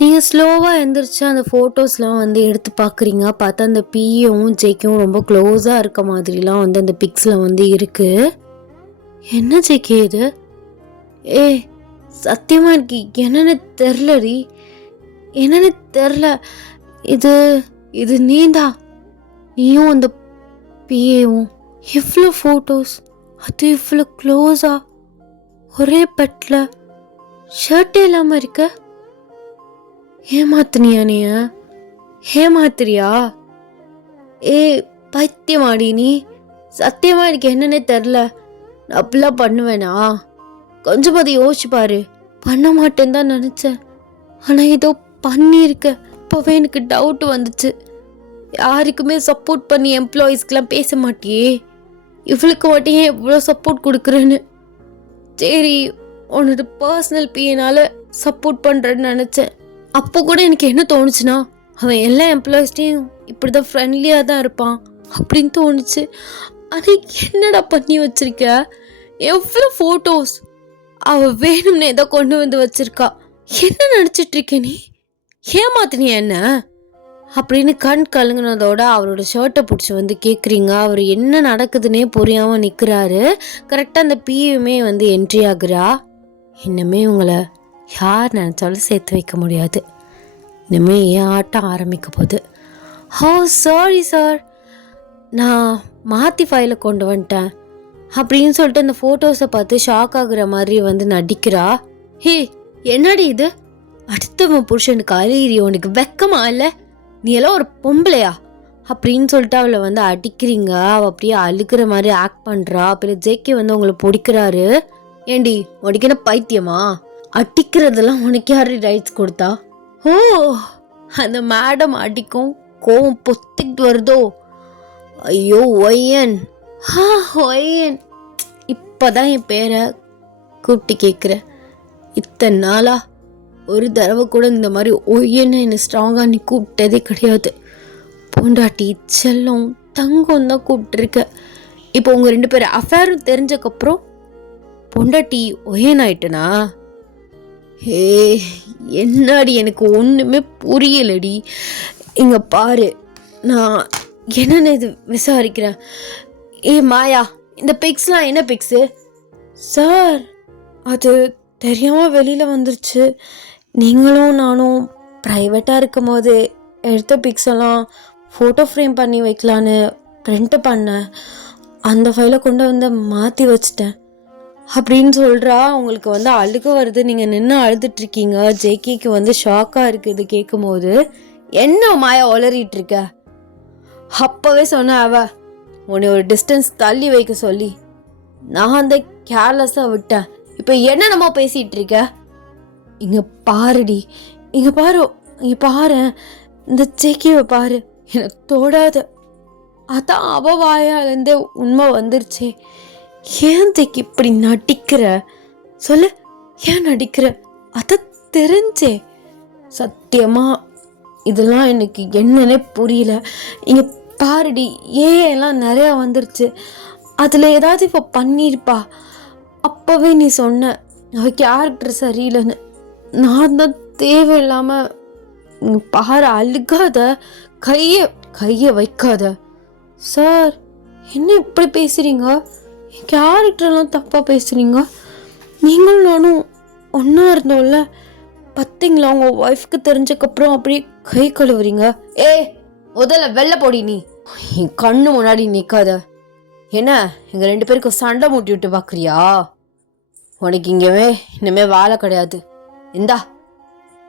நீங்கள் ஸ்லோவாக எழுந்திரிச்சு அந்த ஃபோட்டோஸ்லாம் வந்து எடுத்து பார்க்குறீங்க. பார்த்தா அந்த பியும் ஜேகேவும் ரொம்ப க்ளோஸாக இருக்க மாதிரிலாம் வந்து அந்த பிக்ஸில் வந்து இருக்குது. என்ன ஜேகே இது? சத்தியமாக எனக்கு என்னென்னு தெரிலடி, என்னென்னு தெரில. இது நீந்தா? நீயும் அந்த பிஏவும் இவ்வளோ ஃபோட்டோஸ், அது இவ்வளோ க்ளோஸா? ஓ ஒரே பெட்ல ஷர்ட்டே இல்லாம இருக்க. ஏமாத்துனியா நீ? ஏமாத்துறியா? ஏ பைத்தியமாடி நீ. சத்தியமா எனக்கு என்னன்னே தெரில. நான் அப்படிலாம் பண்ணுவேனா? கொஞ்சமாவது யோசிச்சு பாரு. பண்ண மாட்டேன்னு தான் நினச்சேன், ஆனால் ஏதோ பண்ணியிருக்க. இப்போவே எனக்கு டவுட் வந்துச்சு. யாருக்குமே சப்போர்ட் பண்ணி எம்ப்ளாயீஸ்க்கெலாம் பேச மாட்டியே, இவளுக்கு மட்டும் ஏன் எவ்வளோ சப்போர்ட் கொடுக்குறேன்னு. சரி, உன்னோட பர்சனல் பிஏனால சப்போர்ட் பண்ணுறேன்னு நினச்சேன். அப்போ கூட எனக்கு என்ன தோணுச்சுன்னா, அவன் எல்லா எம்ப்ளாயீஸ்டையும் இப்படி தான் ஃப்ரெண்ட்லியாக தான் இருப்பான் அப்படின்னு தோணுச்சு. ஆனால் என்னடா பண்ணி வச்சிருக்க? எவ்வளோ ஃபோட்டோஸ் அவள் வேணும்னு ஏதோ கொண்டு வந்து வச்சிருக்கா. என்ன நினச்சிட்டு இருக்க நீ? ஏமாத்தினியா என்ன அப்படின்னு கண் கலங்கினதோட அவரோட ஷர்ட்டை பிடிச்சி வந்து கேட்குறீங்க. அவர் என்ன நடக்குதுன்னே புரியாமல் நிற்கிறாரு. கரெக்டாக அந்த பியுமே வந்து என்ட்ரி ஆகுறா. இன்னுமே உங்களை யார் நினச்சாலும் சேர்த்து வைக்க முடியாது. இனிமே ஏன் ஆட்டம் ஆரம்பிக்க போகுது. ஹோ சாரி சார், நான் மாற்றி ஃபைலை கொண்டு வந்துட்டேன் அப்படின்னு சொல்லிட்டு அந்த ஃபோட்டோஸை பார்த்து ஷாக் ஆகுற மாதிரி வந்து நடிக்கிறா. ஹே என்னடி இது? அடுத்தவன் புருஷனுக்கு அழியிறிய, உனக்கு வெக்கமா இல்லை? நீ எல்லாம் ஒரு பொம்பளையா அப்படின்னு சொல்லிட்டு அவளை வந்து அடிக்கிறீங்க. அவள் அப்படியே அழுக்கிற மாதிரி ஆக்ட் பண்ணுறா. அப்புறம் ஜேகே வந்து உங்களை பிடிக்கிறாரு. ஏண்டி உனக்கு என்ன பைத்தியமா? அடிக்கிறதெல்லாம் உனக்கு யாரு ரைட்ஸ் கொடுத்தா? ஓ, அந்த மேடம் அடிக்கும் கோவம் பொத்திக்கிட்டு வருதோ? ஐயோ ஒய்யன், ஒய்யன், இப்போதான் என் பேரை கூப்பிட்டு கேட்குறேன். இத்தனை நாளா ஒரு தடவை கூட இந்த மாதிரி ஒய்யன்னு என்னை ஸ்ட்ராங்காக நீ கூப்பிட்டதே கிடையாது. பொண்டாட்டி செல்லம் தங்கம் தான் கூப்பிட்டுருக்க. இப்போ உங்கள் 2 பேர் அஃபேரும் தெரிஞ்சக்கப்புறம் பொண்டாட்டி ஒய்யன் ஆயிட்டனா? ஏ என்னடி, எனக்கு ஒன்றுமே புரியலடி. இங்கே பாரு, நான் என்னென்ன இது விசாரிக்கிறேன். ஏ மாயா, இந்த பிக்ஸ்லாம் என்ன பிக்ஸு? சார், அது தெரியாமல் வெளியில் வந்துருச்சு. நீங்களும் நானும் ப்ரைவேட்டாக இருக்கும் போது எடுத்த பிக்ஸெல்லாம் ஃபோட்டோ ஃப்ரேம் பண்ணி வைக்கலான்னு பிரிண்ட் பண்ணேன். அந்த ஃபைலை கொண்டு வந்து மாற்றி வச்சிட்டேன் அப்படின்னு சொல்கிறா. உங்களுக்கு வந்து அழுக வருது, நீங்கள் நின்று அழுதுட்ருக்கீங்க. ஜேகேக்கு வந்து ஷாக்காக இருக்குது கேட்கும் போது. என்ன மாயா உளறிட்டு இருக்க? அப்போவே சொன்ன அவ உன்னை ஒரு டிஸ்டன்ஸ் தள்ளி வைக்க சொல்லி, நான் அந்த கேர்லெஸ்ஸாக விட்டேன். இப்போ என்னென்னமோ பேசிகிட்டு இருக்க? இங்கே பாருடி, இங்கே பாரு, இங்கே பாரு, இந்த ஜேகேவை பாரு, எனக்கு தொடாத. அதான் அவ வாயாலேருந்தே உண்மை வந்துருச்சே. ஏன் ஜேகே இப்படி நடிக்கிற? சொல்லு, ஏன் நடிக்கிற? அதை தெரிஞ்சே. சத்தியமா இதெல்லாம் எனக்கு என்னன்னே புரியல. இங்கே பாருடி, எல்லாம் நிறையா வந்துருச்சு. அதில் ஏதாவது இப்போ பண்ணியிருப்பா. அப்போவே நீ சொன்ன அவ கேரக்டர் சரியில்லைன்னு. நான் தான் தேவையில்லாமல் பாரு. அழுகாத, கையை வைக்காத. சார், என்ன இப்படி பேசுகிறீங்க? கேரக்டர்லாம் தப்பாக பேசுகிறீங்க. நீங்களும் நானும் ஒன்றா இருந்தோம்ல, பார்த்தீங்களா? உங்கள் ஒய்ஃப்க்கு தெரிஞ்சக்கப்புறம் அப்படியே கை கழுவுறீங்க. ஏ முதல்ல வெளில போடி. நீ என் கண்ணு முன்னாடி நிற்காத. என்ன எங்கள் 2 பேருக்கும் சண்டை மூட்டி விட்டு பார்க்குறியா? உனக்கு இங்கேவே இனிமேல் வேலை கிடையாது. இந்தா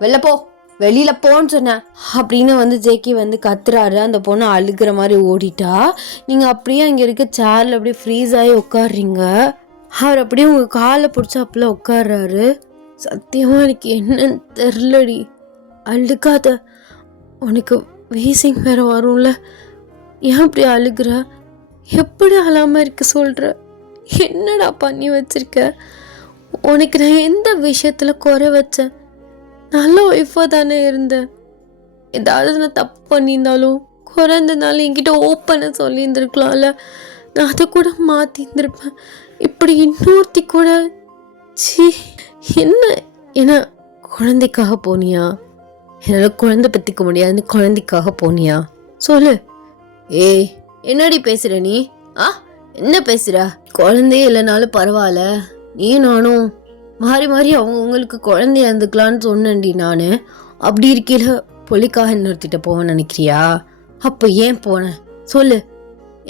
வெளில போ, வெளியில் போன்னு சொன்னேன் அப்படின்னு வந்து ஜேகே வந்து கத்துறாரு. அந்த பொண்ணு அழுகிற மாதிரி ஓடிட்டா. நீங்கள் அப்படியே அங்கே இருக்க சேரில் அப்படியே ஃப்ரீஸ் ஆகி உட்காடுறீங்க. அவர் அப்படியே உங்கள் காலை பிடிச்சி அப்பெல்லாம் உட்காடுறாரு. சத்தியமாக எனக்கு என்னன்னு தெரிலடி. அழுகாத, உனக்கு வீசிங் வேற வரும்ல. ஏன் அப்படி அழுகிற? எப்படி அழாமல் இருக்க சொல்கிற? என்னடா பண்ணி வச்சிருக்க? உனக்கு நான் எந்த விஷயத்தில் குறை வச்சேன்? நல்ல ஒய்ஃபாக தானே இருந்தேன். ஏதாவது நான் தப்பு பண்ணியிருந்தாலும் குறைந்தனாலும் என்கிட்ட ஓப்பனாக சொல்லியிருந்துருக்கலாம்ல. நான் அதை கூட மாற்றிருந்துருப்பேன். இப்படி இன்னொருத்தி கூட என்ன குழந்தைக்காக போனியா? என்னால் குழந்தை பற்றிக்க முடியாதுன்னு குழந்தைக்காக போனியா? சொல்லு. ஏய் என்னடி பேசுகிற நீ? என்ன பேசுகிற? குழந்தையே இல்லைனாலும் பரவாயில்ல, நீ நானும் மாறி மாறி அவங்களுக்கு குழந்தைய இருந்துக்கலான்னு சொன்னேன்டி நான். அப்படி இருக்கையில் பொலிக்காக இன்னொருத்திட்ட போவேன்னு நினைக்கிறியா? அப்போ ஏன் போனேன் சொல்லு.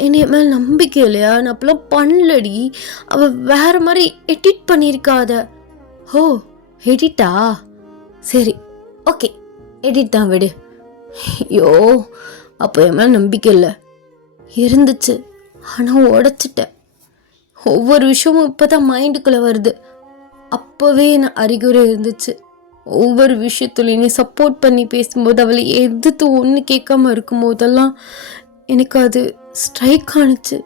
என்னைய மேல நம்பிக்கை இல்லையா? நான் அப்பெல்லாம் பண்ணலடி. அவ வேற மாதிரி எடிட் பண்ணியிருக்காத. ஓ, எடிட்டா? சரி, ஓகே, எடிட் தான் விடு. ஐயோ, அப்போ என் மேல நம்பிக்கை இல்லை இருந்துச்சு, ஆனால் உடைச்சிட்டேன். ஒவ்வொரு விஷயமும் இப்போதான் மைண்டுக்குள்ளே வருது. அப்போவே நான் அறிகுறி இருந்துச்சு. ஒவ்வொரு விஷயத்துலையும் நீ சப்போர்ட் பண்ணி பேசும்போது, அவளை எதிர்த்து ஒன்று கேட்காம இருக்கும் போதெல்லாம் எனக்கு அது ஸ்ட்ரைக் ஆணுச்சு.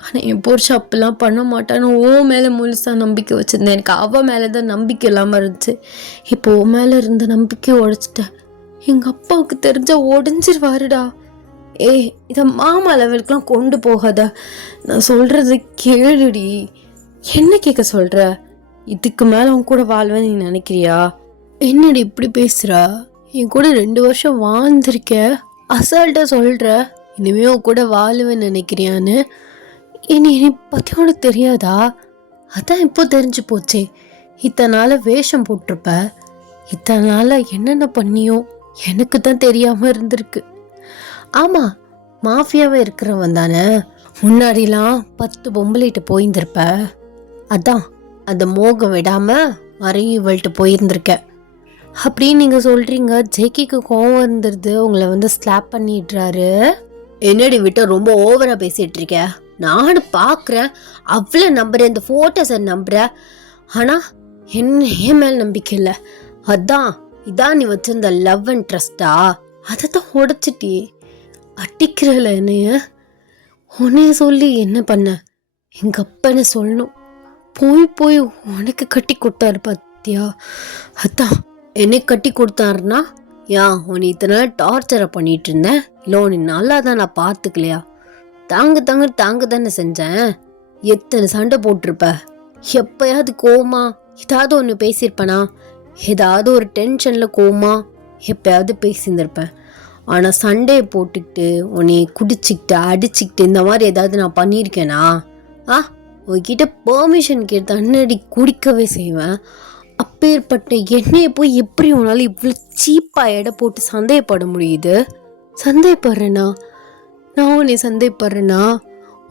ஆனால் என் புருஷன் அப்பெல்லாம் பண்ண மாட்டான்னு ஓ மேலே முழுசாக நம்பிக்கை வச்சுருந்தேன். எனக்கு அவள் மேலே தான் நம்பிக்கை இல்லாமல் இருந்துச்சு. இப்போ ஓ மேலே இருந்த நம்பிக்கையை உடைச்சிட்டேன். எங்கள் அப்பாவுக்கு தெரிஞ்சா உடஞ்சிருவாருடா. இதை மாமா லெவலுக்குலாம் கொண்டு போகாத. நான் சொல்கிறது கேளுடி. என்ன கேட்க சொல்கிற? இதுக்கு மேலே உன் கூட வாழ்வேன்னு நீ நினைக்கிறியா? என்னடி இப்படி பேசுகிறா? என் கூட 2 வருஷம் வாழ்ந்திருக்க, அசால்ட்டாக சொல்கிற இனிமே உன் கூட வாழுவேன்னு நினைக்கிறியான்னு. என்னை பற்றி உனக்கு தெரியாதா? அதான் இப்போ தெரிஞ்சு போச்சே. இத்தனை நாள் வேஷம் போட்டிருப்ப, இத்தனை நாள் என்னென்ன பண்ணியோ எனக்கு தான் தெரியாமல் இருந்திருக்கு. ஆமாம், மாஃபியாவே இருக்கிறவன் தானே. முன்னாடிலாம் 10 பொம்பளைட்டு போயிருந்திருப்ப. அதான் அந்த மோகம் விடாமல் மறையும் இவள்கிட்ட போயிருந்திருக்க அப்படின்னு நீங்கள் சொல்கிறீங்க. ஜேக்கிக்கு கோவம் இருந்துருது, உங்களை ஸ்லாப் பண்ணிடுறாரு. என்னடி விட்ட ரொம்ப ஓவராக பேசிகிட்டு இருக்க? நானும் பார்க்குறேன், அவ்வளோ நம்புறேன், இந்த ஃபோட்டோஸை நம்புகிறேன். ஆனால் என் மேல் நம்பிக்கை இல்லை. இதான் நீ வச்சிருந்த லவ் அண்ட் ட்ரஸ்டா? அதை தான் உடைச்சிட்டி. அடிக்கிறல என்னைய. உன்னைய சொல்லி என்ன பண்ண? எங்கள் அப்பனை சொல்லணும். போய் உனக்கு கட்டி கொடுத்தாரு பார்த்தியா? அதான் என்னை கட்டி கொடுத்தாருன்னா உன்னை இத்தனை நாள் டார்ச்சரை பண்ணிட்டு இருந்தேன், இல்லை உன்னை நல்லா தான் நான் பார்த்துக்கலையா? தாங்க தானே செஞ்சேன். எத்தனை சண்டை போட்டிருப்ப. எப்பயாவது கோமா ஏதாவது ஒன்று பேசியிருப்பேனா? ஏதாவது ஒரு டென்ஷனில் கோமா எப்பயாவது பேசியிருந்திருப்பேன். ஆனால் சண்டையை போட்டுக்கிட்டு உன்னை குடிச்சிக்கிட்டு அடிச்சுக்கிட்டு இந்த மாதிரி ஏதாவது நான் பண்ணியிருக்கேனா? உங்ககிட்ட பெர்மிஷன் கேட்டு அன்னடி குடிக்கவே செய்வேன். அப்பேற்பட்ட என்னையை போய் எப்படி உன்னால் இவ்வளோ சீப்பாக எடை போட்டு சந்தேகப்பட முடியுது? சந்தேகப்படுறேன்னா நான் உன்னை சந்தேகப்படுறேன்னா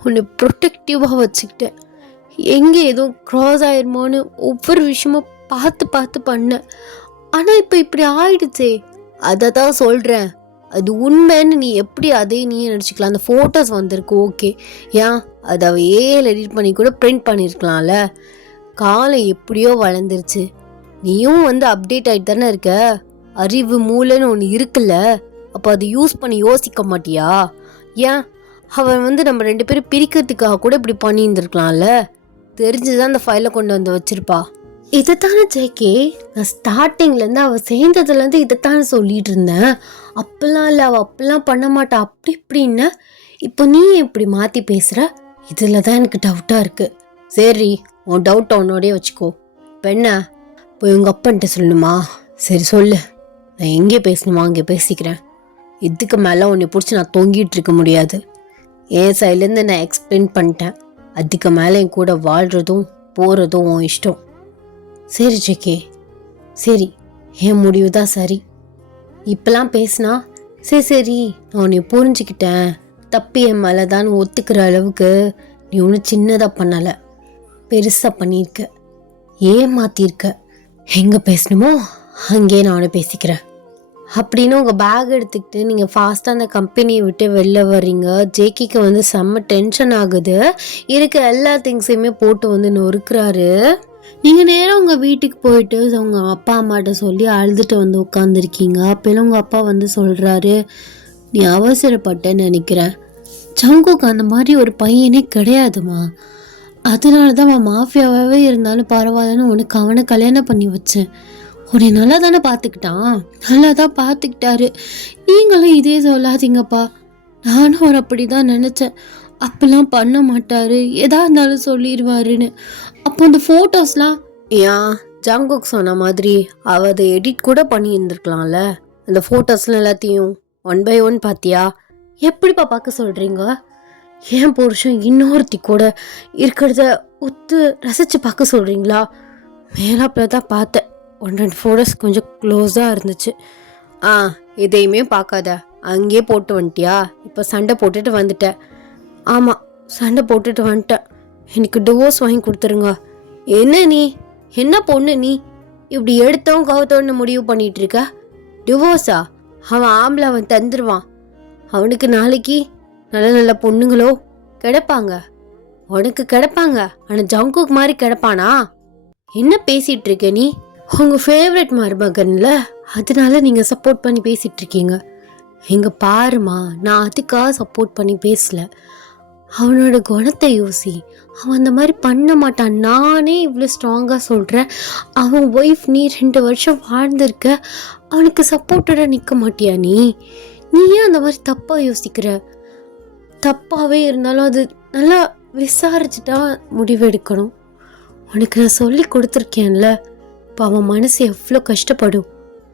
உன்னை ப்ரொடெக்டிவாக வச்சுக்கிட்டேன். எங்கே எதுவும் க்ராஸ் ஆயிருமோன்னு ஒவ்வொரு விஷயமும் பார்த்து பண்ணேன். ஆனால் இப்போ இப்படி ஆயிடுச்சே. அதை தான் சொல்கிறேன், அது உண்மைன்னு நீ எப்படி அதே நீயே நினச்சிக்கலாம். அந்த ஃபோட்டோஸ் வந்திருக்கு, ஓகே. அதை அவ எடிட் பண்ணி கூட பிரிண்ட் பண்ணியிருக்கலாம்ல. காலம் எப்படியோ வளர்ந்துருச்சு. நீயும் அப்டேட் ஆகிட்டு தானே இருக்க. அறிவு மூளைன்னு ஒன்று இருக்குல்ல, அப்போ அதை யூஸ் பண்ணி யோசிக்க மாட்டியா? அவன் நம்ம 2 பேரும் பிரிக்கிறதுக்காக கூட இப்படி பண்ணியிருந்துருக்கலாம்ல. தெரிஞ்சுதான் அந்த ஃபைலை கொண்டு வந்து வச்சிருப்பா. இதைத்தானே ஜேகே நான் ஸ்டார்டிங்லேருந்து அவள் சேர்ந்ததுலேருந்து இதைத்தானே சொல்லிட்டு இருந்தேன். அப்பெல்லாம் இல்லை, அவள் அப்பெல்லாம் பண்ண மாட்டா அப்படி இப்படின்னு. இப்போ நீ எப்படி மாற்றி பேசுகிற? இதில் தான் எனக்கு டவுட்டாக இருக்குது. சரி, உன் டவுட்டை உன்னோடய வச்சுக்கோ. இப்போ என்ன, போய் உங்கள் அப்பன்ட்ட சொல்லணுமா? சரி சொல்லு, நான் எங்கே பேசணுமா அங்கே பேசிக்கிறேன். இதுக்கு மேலே உன்னை பிடிச்சி நான் தொங்கிட்டு இருக்க முடியாது. என் சைட்லேருந்து நான் எக்ஸ்பிளைன் பண்ணிட்டேன். அதுக்கு மேலே என் கூட வாழ்கிறதும் போகிறதும் உன் இஷ்டம். சரி ஜேகே, சரி, என் முடிவு தான் சரி. இப்பெல்லாம் பேசினா சரி நான் உன்னை புரிஞ்சுக்கிட்டேன், தப்பி என் மேலே தான் ஒத்துக்கிற அளவுக்கு நீ ஒன்றும் சின்னதாக பண்ணலை, பெருசாக பண்ணியிருக்க, ஏமாத்திருக்க. எங்கே பேசணுமோ அங்கேயே நானும் பேசிக்கிறேன் அப்படின்னு உங்கள் பேக் எடுத்துக்கிட்டு நீங்கள் ஃபாஸ்ட்டாக அந்த கம்பெனியை விட்டு வெளில வர்றீங்க. ஜேக்கிக்கு செம்ம டென்ஷன் ஆகுது. இருக்க எல்லா திங்ஸையுமே போட்டு நொறுக்குறாரு. நீங்கள் நேராக உங்கள் வீட்டுக்கு போயிட்டு உங்கள் அப்பா அம்மாட்ட சொல்லி அழுதுட்டு உட்காந்துருக்கீங்க. அப்போலாம் உங்கள் அப்பா சொல்கிறாரு, நீ அவசரப்பட்டேன்னு நினைக்கிறேன். ஜங்குக்கு அந்த மாதிரி ஒரு பையனே கிடையாதுமா. அதனால தான் அவன் மாஃபியாவே இருந்தாலும் பரவாயில்லன்னு உனக்கு அவனை கல்யாணம் பண்ணி வச்சேன். உன்னை நல்லா தானே பார்த்துக்கிட்டான், நல்லா தான் பார்த்துக்கிட்டாரு. நீங்களும் இதே சொல்லாதீங்கப்பா. நானும் அவர் அப்படி தான் நினச்சேன். அப்பெல்லாம் பண்ண மாட்டார், எதா இருந்தாலும் சொல்லிடுவாருன்னு. அப்போ அந்த ஃபோட்டோஸ்லாம் ஜங்குக் சொன்ன மாதிரி அவள் அதை எடிட் கூட பண்ணி இருந்திருக்கலாம்ல. அந்த ஃபோட்டோஸ்லாம் எல்லாத்தையும் 1 by 1 பார்த்தியா? எப்படிப்பா பார்க்க சொல்கிறீங்க? ஏன் புருஷன் இன்னொருத்தி கூட இருக்கிறத ஒத்து ரசித்து பார்க்க சொல்கிறீங்களா? மேலாப்பில் தான் பார்த்தேன், 1-2 ஃபோட்டோஸ் கொஞ்சம் க்ளோஸாக இருந்துச்சு. எதையுமே பார்க்காத, அங்கேயே போட்டு வந்துட்டியா? இப்போ சண்டை போட்டுட்டு வந்துட்ட. ஆமாம், சண்டை போட்டுட்டு வந்துட்டேன். எனக்கு டிவோர்ஸ் வாங்கி கொடுத்துருங்க. என்ன நீ, என்ன பொண்ணு நீ, இப்படி எடுத்தோம் கவுத்தோன்னு முடிவு பண்ணிட்டு இருக்க? டிவோர்ஸா? அவன் ஆம்பளை, அவன் தந்துடுவான். அவனுக்கு நாளைக்கு நல்ல நல்ல பொண்ணுங்களோ கிடப்பாங்க, உனக்கு கிடப்பாங்க. ஆனால் ஜங்குக் மாதிரி கிடப்பானா? என்ன பேசிட்டு இருக்க நீ? உங்க ஃபேவரட் மருமகன்ல, அதனால நீங்க சப்போர்ட் பண்ணி பேசிட்டு இருக்கீங்க. எங்க பாருமா, நான் அதுக்காக சப்போர்ட் பண்ணி பேசல. அவனோட குணத்தை யோசி. அவன் அந்த மாதிரி பண்ண மாட்டான். நானே இவ்வளோ ஸ்ட்ராங்காக சொல்கிறேன். அவன் ஒய்ஃப், நீ 2 வருஷம் வாழ்ந்திருக்க. அவனுக்கு சப்போர்ட்டடாக நிற்க மாட்டியா நீ? நீ ஏன் அந்த மாதிரி தப்பாக யோசிக்கிற? தப்பாகவே இருந்தாலும் அது நல்லா விசாரிச்சுட்டா முடிவெடுக்கணும். உனக்கு நான் சொல்லி கொடுத்துருக்கேன்ல. இப்போ அவன் மனசு எவ்வளோ கஷ்டப்படும்,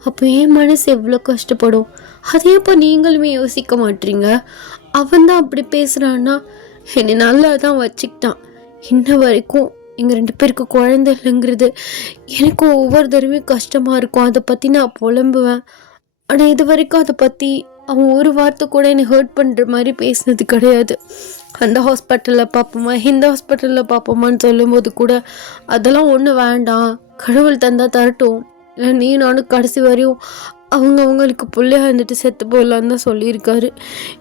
அப்போ என் மனசு எவ்வளோ கஷ்டப்படும். அதே இப்போ நீங்களுமே யோசிக்க மாட்டீங்க. அவன் தான் அப்படி பேசுகிறான்னா என்னை நல்லா தான் வச்சுக்கிட்டான். இன்ன வரைக்கும் எங்கள் 2 பேருக்கு குழந்தை இல்லைங்கிறது எனக்கு ஒவ்வொரு தடவையும் கஷ்டமாக இருக்கும். அதை பற்றி நான் புலம்புவேன். ஆனால் இது வரைக்கும் அதை பற்றி அவன் ஒரு வார்த்தை கூட என்னை ஹர்ட் பண்ணுற மாதிரி பேசினது கிடையாது. அந்த ஹாஸ்பிட்டலில் பார்ப்போமா, இந்த ஹாஸ்பிட்டலில் பார்ப்போமான்னு சொல்லும்போது கூட அதெல்லாம் ஒன்றும் வேண்டாம், கடவுள் தந்தா தரட்டும், இல்லை நீ நானும் கடைசி வரையும் அவங்களுக்கு பிள்ளையா இருந்துட்டு செத்து போயிடலான்னு தான் சொல்லியிருக்காரு.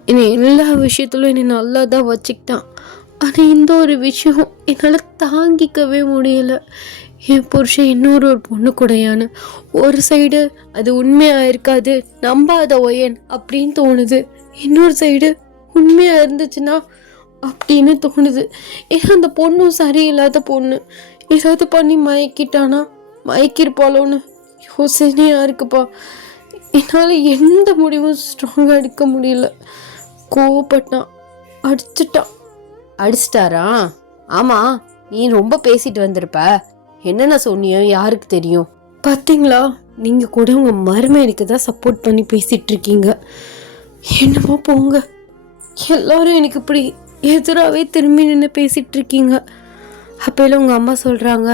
என்னை எல்லா விஷயத்துலும் என்னை நல்லா தான் வச்சுக்கிட்டான். ஆனால் இந்த ஒரு விஷயம் என்னால் தாங்கிக்கவே முடியலை. என் புருஷன் இன்னொரு பொண்ணு கூடையான்னு. ஒரு சைடு அது உண்மையாக இருக்காது, நம்பாத ஒயன் அப்படின்னு தோணுது. இன்னொரு சைடு உண்மையாக இருந்துச்சுன்னா அப்படின்னு தோணுது. ஏன்னா அந்த பொண்ணும் சரியில்லாத பொண்ணு. ஏதாவது பண்ணி மயக்கிட்டானா மயக்கிருப்பாளோன்னு யோசனையாக இருக்குப்பா. என்னால் எந்த முடிவும் ஸ்ட்ராங்காக எடுக்க முடியல. கோவப்பட்டான், அடிச்சிட்டாரா? ஆமாம், நீ ரொம்ப பேசிட்டு வந்திருப்ப. என்னென்ன சொன்னியோ யாருக்கு தெரியும்? பார்த்தீங்களா, நீங்கள் கூட உங்கள் மருமகனுக்கு தான் சப்போர்ட் பண்ணி பேசிகிட்டு இருக்கீங்க. என்னமோ போங்க, எல்லாரும் எனக்கு இப்படி எதிராகவே திரும்பி நின்று பேசிகிட்டு இருக்கீங்க. அப்போல உங்கள் அம்மா சொல்கிறாங்க,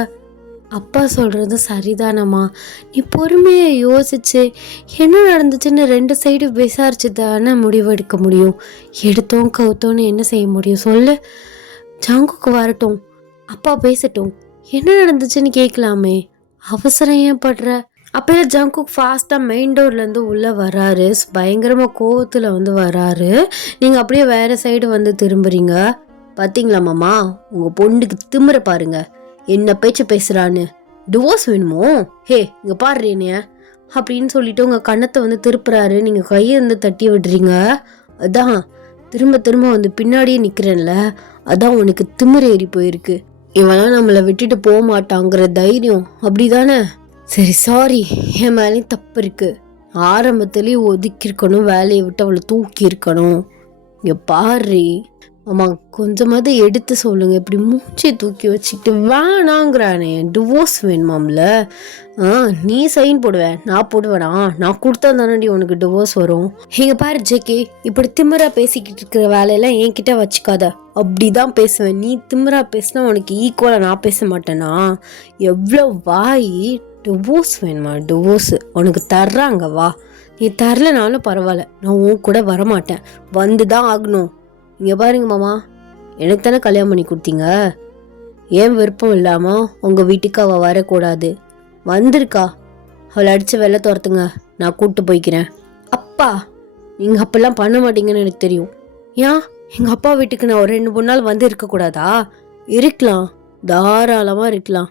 அப்பா சொல்கிறது சரிதானம்மா, நீ பொறுமையை யோசிச்சு என்ன நடந்துச்சுன்னு 2 சைடு விசாரிச்சு தானே முடிவெடுக்க முடியும். எடுத்தோம் கவுத்தோன்னு என்ன செய்ய முடியும் சொல்லு? ஜங்குக்கு வரட்டும், அப்பா பேசட்டும், என்ன நடந்துச்சுன்னு கேட்கலாமே, அவசரம் ஏன் படுற? அப்போ ஜங்குக் ஃபாஸ்ட்டாக மெயின் டோர்லேருந்து உள்ளே வராரு. பயங்கரமாக கோவத்தில் வராரு. நீங்கள் அப்படியே வேறு சைடு திரும்புறீங்க. பார்த்தீங்களா மாமா, உங்கள் பொண்ணுக்கு திமிர பாருங்க, என்ன பேச்சு பேசுகிறான்னு. டிவோர்ஸ் வேணுமோ? ஹே இங்கே பாடுற என்னைய அப்படின்னு சொல்லிட்டு உங்கள் கன்னத்தை திருப்புறாரு. நீங்கள் கையை தட்டி விடுறீங்க. அதான் திரும்ப திரும்ப பின்னாடியே நிற்கிறேன்ல, அதான் உனக்கு திமிர ஏறி போயிருக்கு. இவெல்லாம் நம்மளை விட்டுட்டு போக மாட்டாங்கிற தைரியம் அப்படிதானே? சரி, சாரி, என் மேலேயும் தப்பு இருக்கு. ஆரம்பத்துலேயே ஒதுக்கியிருக்கணும், வேலையை விட்டு அவளை தூக்கி இருக்கணும். இங்கே பாரு ஆமா, கொஞ்சமாவது எடுத்து சொல்லுங்க. இப்படி மூச்சை தூக்கி வச்சுக்கிட்டு வேணாங்கிறானே, டிவோர்ஸ் வேணுமாம்ல. நீ சைன் போடுவேன், நான் போடுவேனா? நான் கொடுத்தா தானடி உனக்கு டிவோர்ஸ் வரும். இங்க பாரு ஜேகே, இப்படி திமிரா பேசிக்கிட்டு இருக்கிற வேலையெல்லாம் என்கிட்ட வச்சுக்காத. அப்படிதான் பேசுவேன். நீ திமிரா பேசினா உனக்கு ஈக்குவலா நான் பேச மாட்டேனா? எவ்வளோ வாய்! டிவோர்ஸ் வேணுமா? டிவோர்ஸ் உனக்கு தர்றாங்க, வா. நீ தரலனாலும் பரவாயில்ல, நான் உன் கூட வரமாட்டேன், வந்துதான் ஆகணும். இங்கே பாருங்க மாமா, எனக்கு தானே கல்யாணம் பண்ணி கொடுத்தீங்க. ஏன் விருப்பம் இல்லாமல் உங்கள் வீட்டுக்கு அவள் வரக்கூடாது. வந்திருக்கா, அவளை அடித்து வெளில துரத்துங்க, நான் கூப்பிட்டு போய்க்கிறேன். அப்பா, நீங்கள் அப்பெல்லாம் பண்ண மாட்டீங்கன்னு எனக்கு தெரியும். ஏன் எங்கள் அப்பா வீட்டுக்கு நான் ஒரு 2-3 நாள் இருக்கக்கூடாதா? இருக்கலாம், தாராளமாக இருக்கலாம்.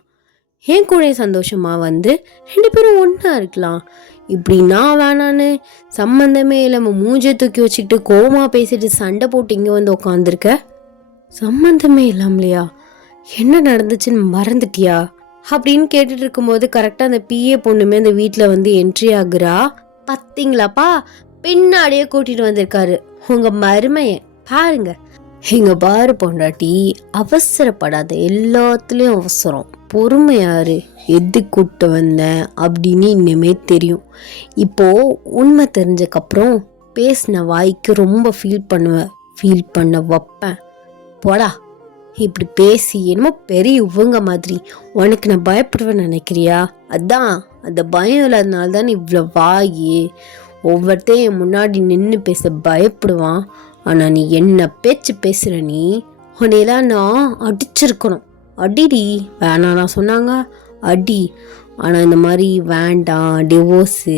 என் கூட சந்தோஷமா 2 பேரும் ஒன்றா இருக்கலாம். இப்படி நான் வேணான்னு சம்மந்தமே இல்லாம மூஞ்சை தூக்கி வச்சுக்கிட்டு கோவமா பேசிட்டு சண்டை போட்டு இங்கே உட்காந்துருக்க. சம்மந்தமே இல்லாமலையா? என்ன நடந்துச்சுன்னு மறந்துட்டியா அப்படின்னு கேட்டுட்டு இருக்கும்போது கரெக்டாக அந்த பிஏ பொண்ணுமே அந்த வீட்டில் என்ட்ரி ஆகுறா. பார்த்தீங்களாப்பா, பின்னாடியே கூட்டிட்டு வந்திருக்காரு உங்க மருமையை. பாருங்க, இங்க பாரு பொண்டாட்டி, அவசரப்படாத, எல்லாத்துலேயும் அவசரம், பொறுமையாரு. எது கூப்பிட்டு வந்தேன் அப்படின்னு இனிமே தெரியும். இப்போ உண்மை தெரிஞ்சக்கப்புறம் பேசின வாய்க்கு ரொம்ப ஃபீல் பண்ண வைப்பேன். போடா, இப்படி பேசி என்னமோ பெரிய இவங்க மாதிரி உனக்கு நான் பயப்படுவேன்னு நினைக்கிறியா? அதான் அந்த பயம் இல்லாதனால தான் இவ்வளோ வாயி. ஒவ்வொருத்தையும் முன்னாடி நின்று பேச பயப்படுவான். ஆனால் நீ என்ன பேச்சு பேசுகிற, நீ உன்னையெல்லாம் நான் அடிச்சிருக்கணும். அடிடி வேணாம் நான் சொன்னாங்க, அடி. ஆனால் இந்த மாதிரி வேண்டாம், டிவோர்ஸு,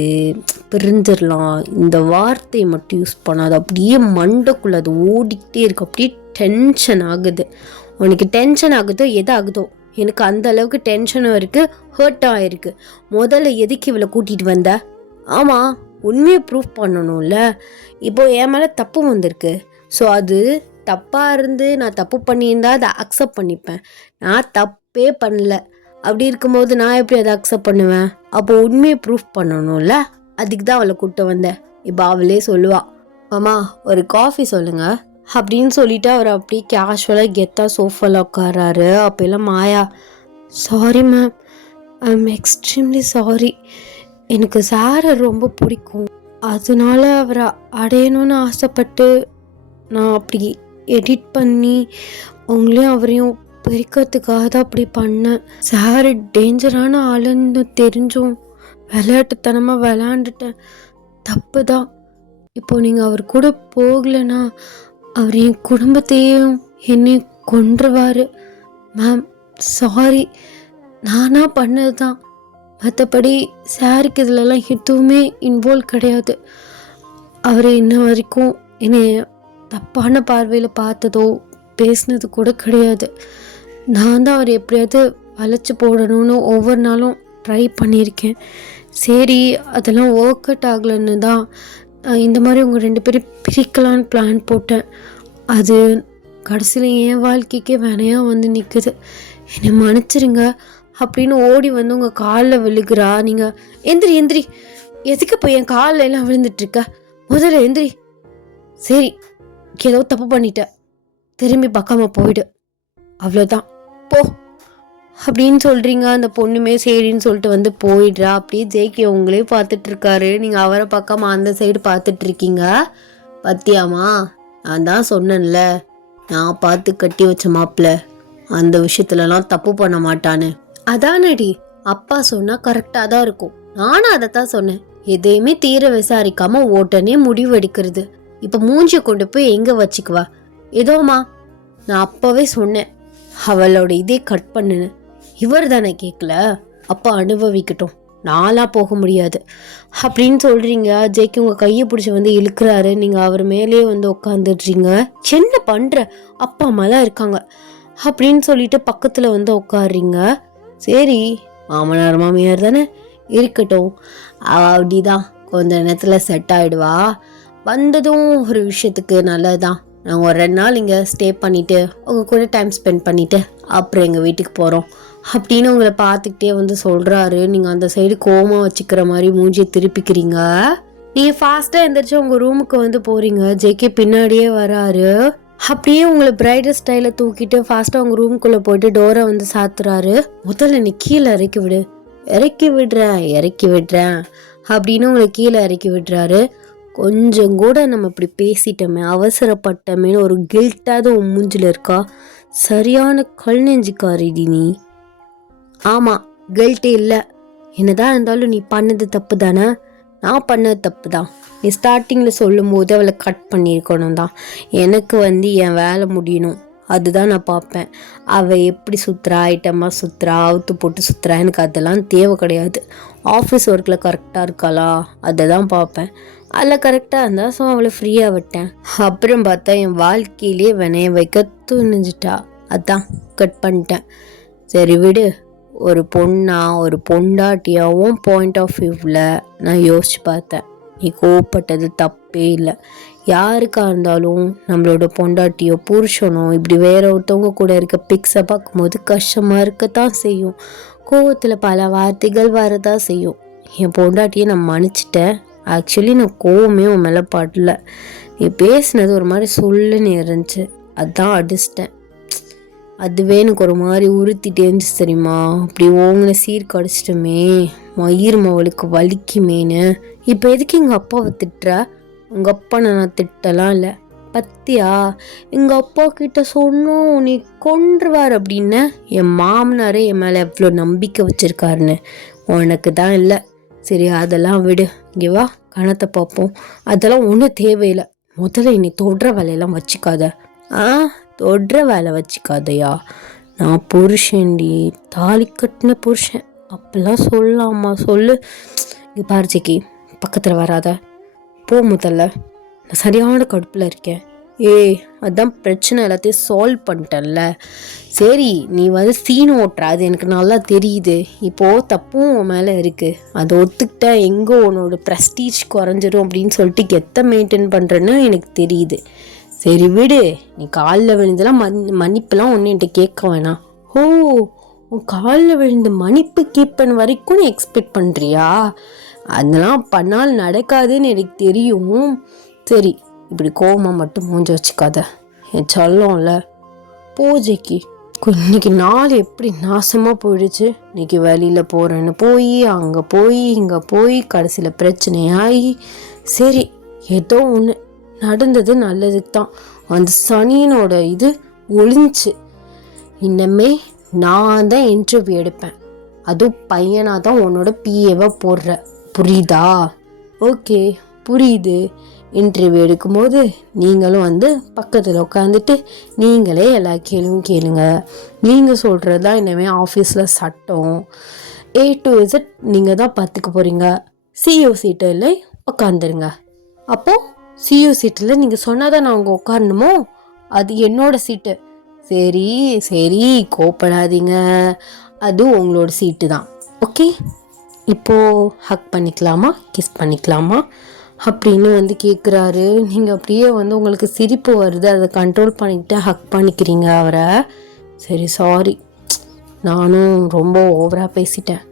பிரிஞ்சிடலாம், இந்த வார்த்தையை மட்டும் யூஸ் பண்ணாது. அப்படியே மண்டைக்குள்ளே அது ஓடிக்கிட்டே இருக்கு. அப்படியே டென்ஷன் ஆகுது. உனக்கு டென்ஷன் ஆகுதோ எதாகுதோ, எனக்கு அந்த அளவுக்கு டென்ஷனும் இருக்குது, ஹர்ட்டும் ஆயிருக்கு. முதல்ல எதுக்கு இவளை கூட்டிகிட்டு வந்த? ஆமாம், உண்மையை ப்ரூஃப் பண்ணணும்ல. இப்போது என் மேலே தப்பு வந்திருக்கு. ஸோ அது தப்பாக இருந்து நான் தப்பு பண்ணியிருந்தா அதை அக்செப்ட் பண்ணிப்பேன். நான் தப்பே பண்ணல. அப்படி இருக்கும்போது நான் எப்படி அதை அக்செப்ட் பண்ணுவேன்? அப்போ உண்மையை ப்ரூஃப் பண்ணணும்ல, அதுக்கு தான் அவளை கூப்பிட்டு வந்தேன். இப்போ அவளே சொல்லுவா, மாமா ஒரு காஃபி சொல்லுங்க அப்படின்னு சொல்லிட்டு அவர் அப்படியே கேஷுவலாக கெத்தாக சோஃபாவில் உட்காராரு. அப்போல்லாம் Maya, sorry ma'am, I am extremely sorry. எனக்கு சாரை ரொம்ப பிடிக்கும், அதனால அவரை அடையணும்னு ஆசைப்பட்டு நான் அப்படி எடிட் பண்ணி உங்களையும் அவரையும் பிரிக்கிறதுக்காக தான் அப்படி பண்ணேன். சார் டேஞ்சரான ஆளுன்னு தெரிஞ்சும் விளையாட்டுத்தனமாக விளையாண்டுட்டேன். தப்பு தான். இப்போ நீங்கள் அவர் கூட போகலைன்னா அவர் என் குடும்பத்தையும் என்னையும் கொன்றுவார். மேம் சாரி, நானாக பண்ணது தான். மற்றபடி சாருக்கு இதிலலாம் எதுவுமே இன்வால்வ் கிடையாது. அவர் இன்ன வரைக்கும் என்னை தப்பான பார்வையில் பார்த்ததோ பேசினது கூட கிடையாது. நான் தான் அவர் எப்படியாவது வளைச்சி போடணும்னு ஒவ்வொரு நாளும் ட்ரை பண்ணியிருக்கேன். சரி, அதெல்லாம் ஒர்க் அவுட் ஆகலைன்னு தான் இந்த மாதிரி உங்கள் 2 பேரும் பிரிக்கலான்னு பிளான் போட்டேன். அது கடைசியில் என் வாழ்க்கைக்கே வேணையாக வந்து நிற்குது. என்னை மன்னிச்சிருங்க அப்படின்னு ஓடி வந்து உங்கள் காலில் விழுகிறா. நீங்கள் எந்திரி எந்திரி, எதுக்கு போய் என் காலில் எல்லாம் விழுந்துட்டுருக்க? முதல்ல எந்திரி. சரி, ஏதோ தப்பு பண்ணிட்ட, திரும்பி பார்க்காம போயிடு, அவ்வளோதான், போ அப்படின்னு சொல்கிறீங்க. அந்த பொண்ணுமே சரின்னு சொல்லிட்டு வந்து போயிடுறா. அப்படியே ஜேகே உங்களே பார்த்துட்ருக்காரு. நீங்கள் அவரை பார்க்காம அந்த சைடு பார்த்துட்ருக்கீங்க. பத்தியாமா, நான் தான் சொன்னேன்ல, நான் பார்த்து கட்டி வச்ச மாப்பிள்ள அந்த விஷயத்துலலாம் தப்பு பண்ண மாட்டான்னு. அதானடி அப்பா சொன்னால் கரெக்டாக தான் இருக்கும். நானும் அதை தான் சொன்னேன். எதையுமே தீர விசாரிக்காம உடனே முடிவு எடுக்கிறது. இப்போ மூஞ்சியை கொண்டு போய் எங்கே வச்சுக்குவா? ஏதோமா, நான் அப்போவே சொன்னேன் அவளோட இதே கட் பண்ணுன்னு. இவர் தானே கேட்கல, அப்பா அனுபவிக்கட்டும், நான்லாம் போக முடியாது அப்படின்னு சொல்கிறீங்க. ஜெய்க்கு உங்கள் கையை பிடிச்சி வந்து இழுக்கிறாரு. நீங்கள் அவர் மேலே வந்து உட்காந்துடுறீங்க. என்ன பண்ணுற, அப்பா அம்மா தான் இருக்காங்க அப்படின்னு சொல்லிட்டு பக்கத்தில் வந்து உட்காடுறீங்க. சரி, மாமனார் மாமியார் தானே, இருக்கட்டும், அப்படிதான் கொஞ்ச நேரத்தில் செட் ஆகிடுவா. வந்ததும் ஒரு விஷயத்துக்கு நல்லதுதான். நாங்கள் ஒரு 2 நாள் இங்கே ஸ்டே பண்ணிவிட்டு உங்கள் கூட டைம் ஸ்பெண்ட் பண்ணிவிட்டு அப்புறம் எங்கள் வீட்டுக்கு போகிறோம் அப்படின்னு உங்களை பார்த்துக்கிட்டே வந்து சொல்கிறாரு. நீங்கள் அந்த சைடு கோவமாக வச்சுக்கிற மாதிரி மூஞ்சியை திருப்பிக்கிறீங்க. நீங்கள் ஃபாஸ்ட்டாக எழுந்திரிச்சு உங்கள் ரூமுக்கு வந்து போகிறீங்க. ஜேகே பின்னாடியே வராரு. அப்படியே உங்களை பிரைடல் ஸ்டைலில் தூக்கிட்டு ஃபாஸ்ட்டாக உங்கள் ரூமுக்குள்ளே போயிட்டு டோரை வந்து சாத்துறாரு. முதல்ல நீ கீழே இறக்கி விடு. இறக்கி விடுறேன் அப்படின்னு உங்களை கீழே இறக்கி விடுறாரு. கொஞ்சம் கூட நம்ம இப்படி பேசிட்டோமே, அவசரப்பட்டமேன்னு ஒரு கில்ட்டாவது உன் மூஞ்சில் இருக்கா? சரியான கல் நெஞ்சுக்காரிடி நீ. ஆமாம், கில்ட்டே இல்லை. என்னதான் இருந்தாலும் நீ பண்ணது தப்பு தானே. நான் பண்ணது தப்பு தான். நீ ஸ்டார்டிங்கில் சொல்லும் போது அவளை கட் பண்ணியிருக்கணும் தான். எனக்கு வந்து என் வேலை முடியணும், அதுதான் நான் பார்ப்பேன். அவள் எப்படி சுற்றுறா, ஐட்டமாக சுற்றுறா, அவுத்து போட்டு சுற்றுறா, எனக்கு அதெல்லாம் தேவை கிடையாது. ஆஃபீஸ் ஒர்க்கில் கரெக்டாக இருக்காளா அதை தான் பார்ப்பேன். அதில் கரெக்டாக இருந்தால் ஸோ அவளை ஃப்ரீயாக விட்டேன். அப்புறம் பார்த்தா என் வாழ்க்கையிலே வினைய வைக்க துணிஞ்சிட்டா, அதான் கட் பண்ணிட்டேன். சரி விடு, ஒரு பொண்டாட்டியாகவும் பாயிண்ட் ஆஃப் வியூவில் நான் யோசிச்சு பார்த்தேன். நீ கோவப்பட்டது தப்பே இல்லை. யாருக்காக இருந்தாலும் நம்மளோட பொண்டாட்டியோ புருஷனோ இப்படி வேற ஒருத்தவங்க கூட இருக்க பிக்ஸை பார்க்கும்போது கஷ்டமாக இருக்கத்தான் செய்யும். கோவத்தில் பல வார்த்தைகள் வரதான் செய்யும். என் பொண்டாட்டியை நான் மன்னிச்சிட்டேன். ஆக்சுவலி நான் கோவமே உன் மேலே படல. நீ பேசினது ஒரு மாதிரி சொல்லுன்னு இருந்துச்சு, அதான் அடிச்சிட்டேன். அதுவே எனக்கு ஒரு மாதிரி உறுத்திட்டே இருந்துச்சு தெரியுமா. அப்படி ஓங்கின சீர் கடிச்சிட்டோமே, மயிர் மவளுக்கு வலிக்குமேனு. இப்போ எதுக்கு எங்கள் அப்பாவை திட்டுற? உங்கள் அப்பா நான் திட்டலாம் இல்லை. பத்தியா, எங்கள் அப்பா கிட்ட சொன்னோம் நீ கொன்றுவார் அப்படின்னு. என் மாமனாரே என் மேலே எவ்வளோ நம்பிக்கை வச்சுருக்காருன்னு உனக்கு தான் இல்லை. சரி அதெல்லாம் விடு, இங்கே வா கணத்தை பார்ப்போம். அதெல்லாம் ஒன்றும் தேவையில்லை. முதல்ல என்னை தொடுற வேலையெல்லாம் வச்சுக்காத. ஆ, தொடுற வேலை வச்சுக்காதையா? நான் புருஷன்டி, தாலி கட்டின புருஷன். அப்பெல்லாம் சொல்லலாமா? சொல்லு. இங்கே பாரு ஜெக்கி, பக்கத்தில் வராத, போ முதல்ல. நான் சரியான கடுப்பில் இருக்கேன். ஏய், அதான் பிரச்சனை எல்லாத்தையும் சால்வ் பண்ணிட்டேன்ல. சரி, நீ வந்து சீன் ஓட்டுற, அது எனக்கு நல்லா தெரியுது. இப்போது தப்பும் உன் மேலே இருக்குது, அதை ஒத்துக்கிட்ட எங்கோ உன்னோட ப்ரெஸ்டீஜ் குறைஞ்சிரும் அப்படின்னு சொல்லிட்டு கெத்த மெயின்டைன் பண்ணுறேன்னு எனக்கு தெரியுது. சரி விடு, நீ காலில் விழுந்தெல்லாம் மன்னிப்புலாம் ஒன்று என்கிட்ட கேட்க வேணாம். ஓ, உன் காலில் விழுந்து மன்னிப்பு கேட்பன் வரைக்கும் நீ எக்ஸ்பெக்ட் பண்ணுறியா? அதெல்லாம் பண்ணால் நடக்காதுன்னு எனக்கு தெரியும். சரி, இப்படி கோவமாக மட்டும் மூஞ்சி வச்சுக்காத, என் சொல்லோம்ல. போ ஜெக்கி. இன்னைக்கு நாள் எப்படி நாசமாக போயிடுச்சு. இன்னைக்கு வெளியில் போகிறேன்னு போய் அங்கே போய் இங்கே போய் கடைசியில் பிரச்சனையாகி, சரி ஏதோ ஒன்று நடந்தது நல்லதுக்கு தான். அந்த சனியனோட இது ஒளிஞ்சு. இன்னமே நான் தான் இன்டர்வியூ எடுப்பேன், அதுவும் பையனாக தான் உன்னோட பிஏவை போடுற, புரியுதா? ஓகே, புரியுது. இன்டர்வியூ எடுக்கும்போது நீங்களும் வந்து பக்கத்தில் உட்காந்துட்டு நீங்களே எல்லா கேள்வியும் கேளுங்க. நீங்கள் சொல்கிறது தான் இனிமேல் ஆஃபீஸில் சட்டம். A to Z நீங்கள் தான் பார்த்துக்க போகிறீங்க. CEO சீட்டில் உட்காந்துருங்க. அப்போது CEO சீட்டில் நீங்கள் சொன்னால் தான் நான் அங்கே உட்காரணுமோ? அது என்னோட சீட்டு. சரி சரி, கோப்படாதீங்க, அது உங்களோட சீட்டு தான். ஓகே, இப்போது ஹக் பண்ணிக்கலாமா, கிஸ் பண்ணிக்கலாமா அப்படின்னு வந்து கேட்குறாரு. நீங்கள் அப்படியே வந்து உங்களுக்கு சிரிப்பு வருது, அதை கண்ட்ரோல் பண்ணிக்கிட்டு ஹக் பண்ணிக்கிறீங்க அவரை. சரி சாரி, நானும் ரொம்ப ஓவராக பேசிட்டேன்.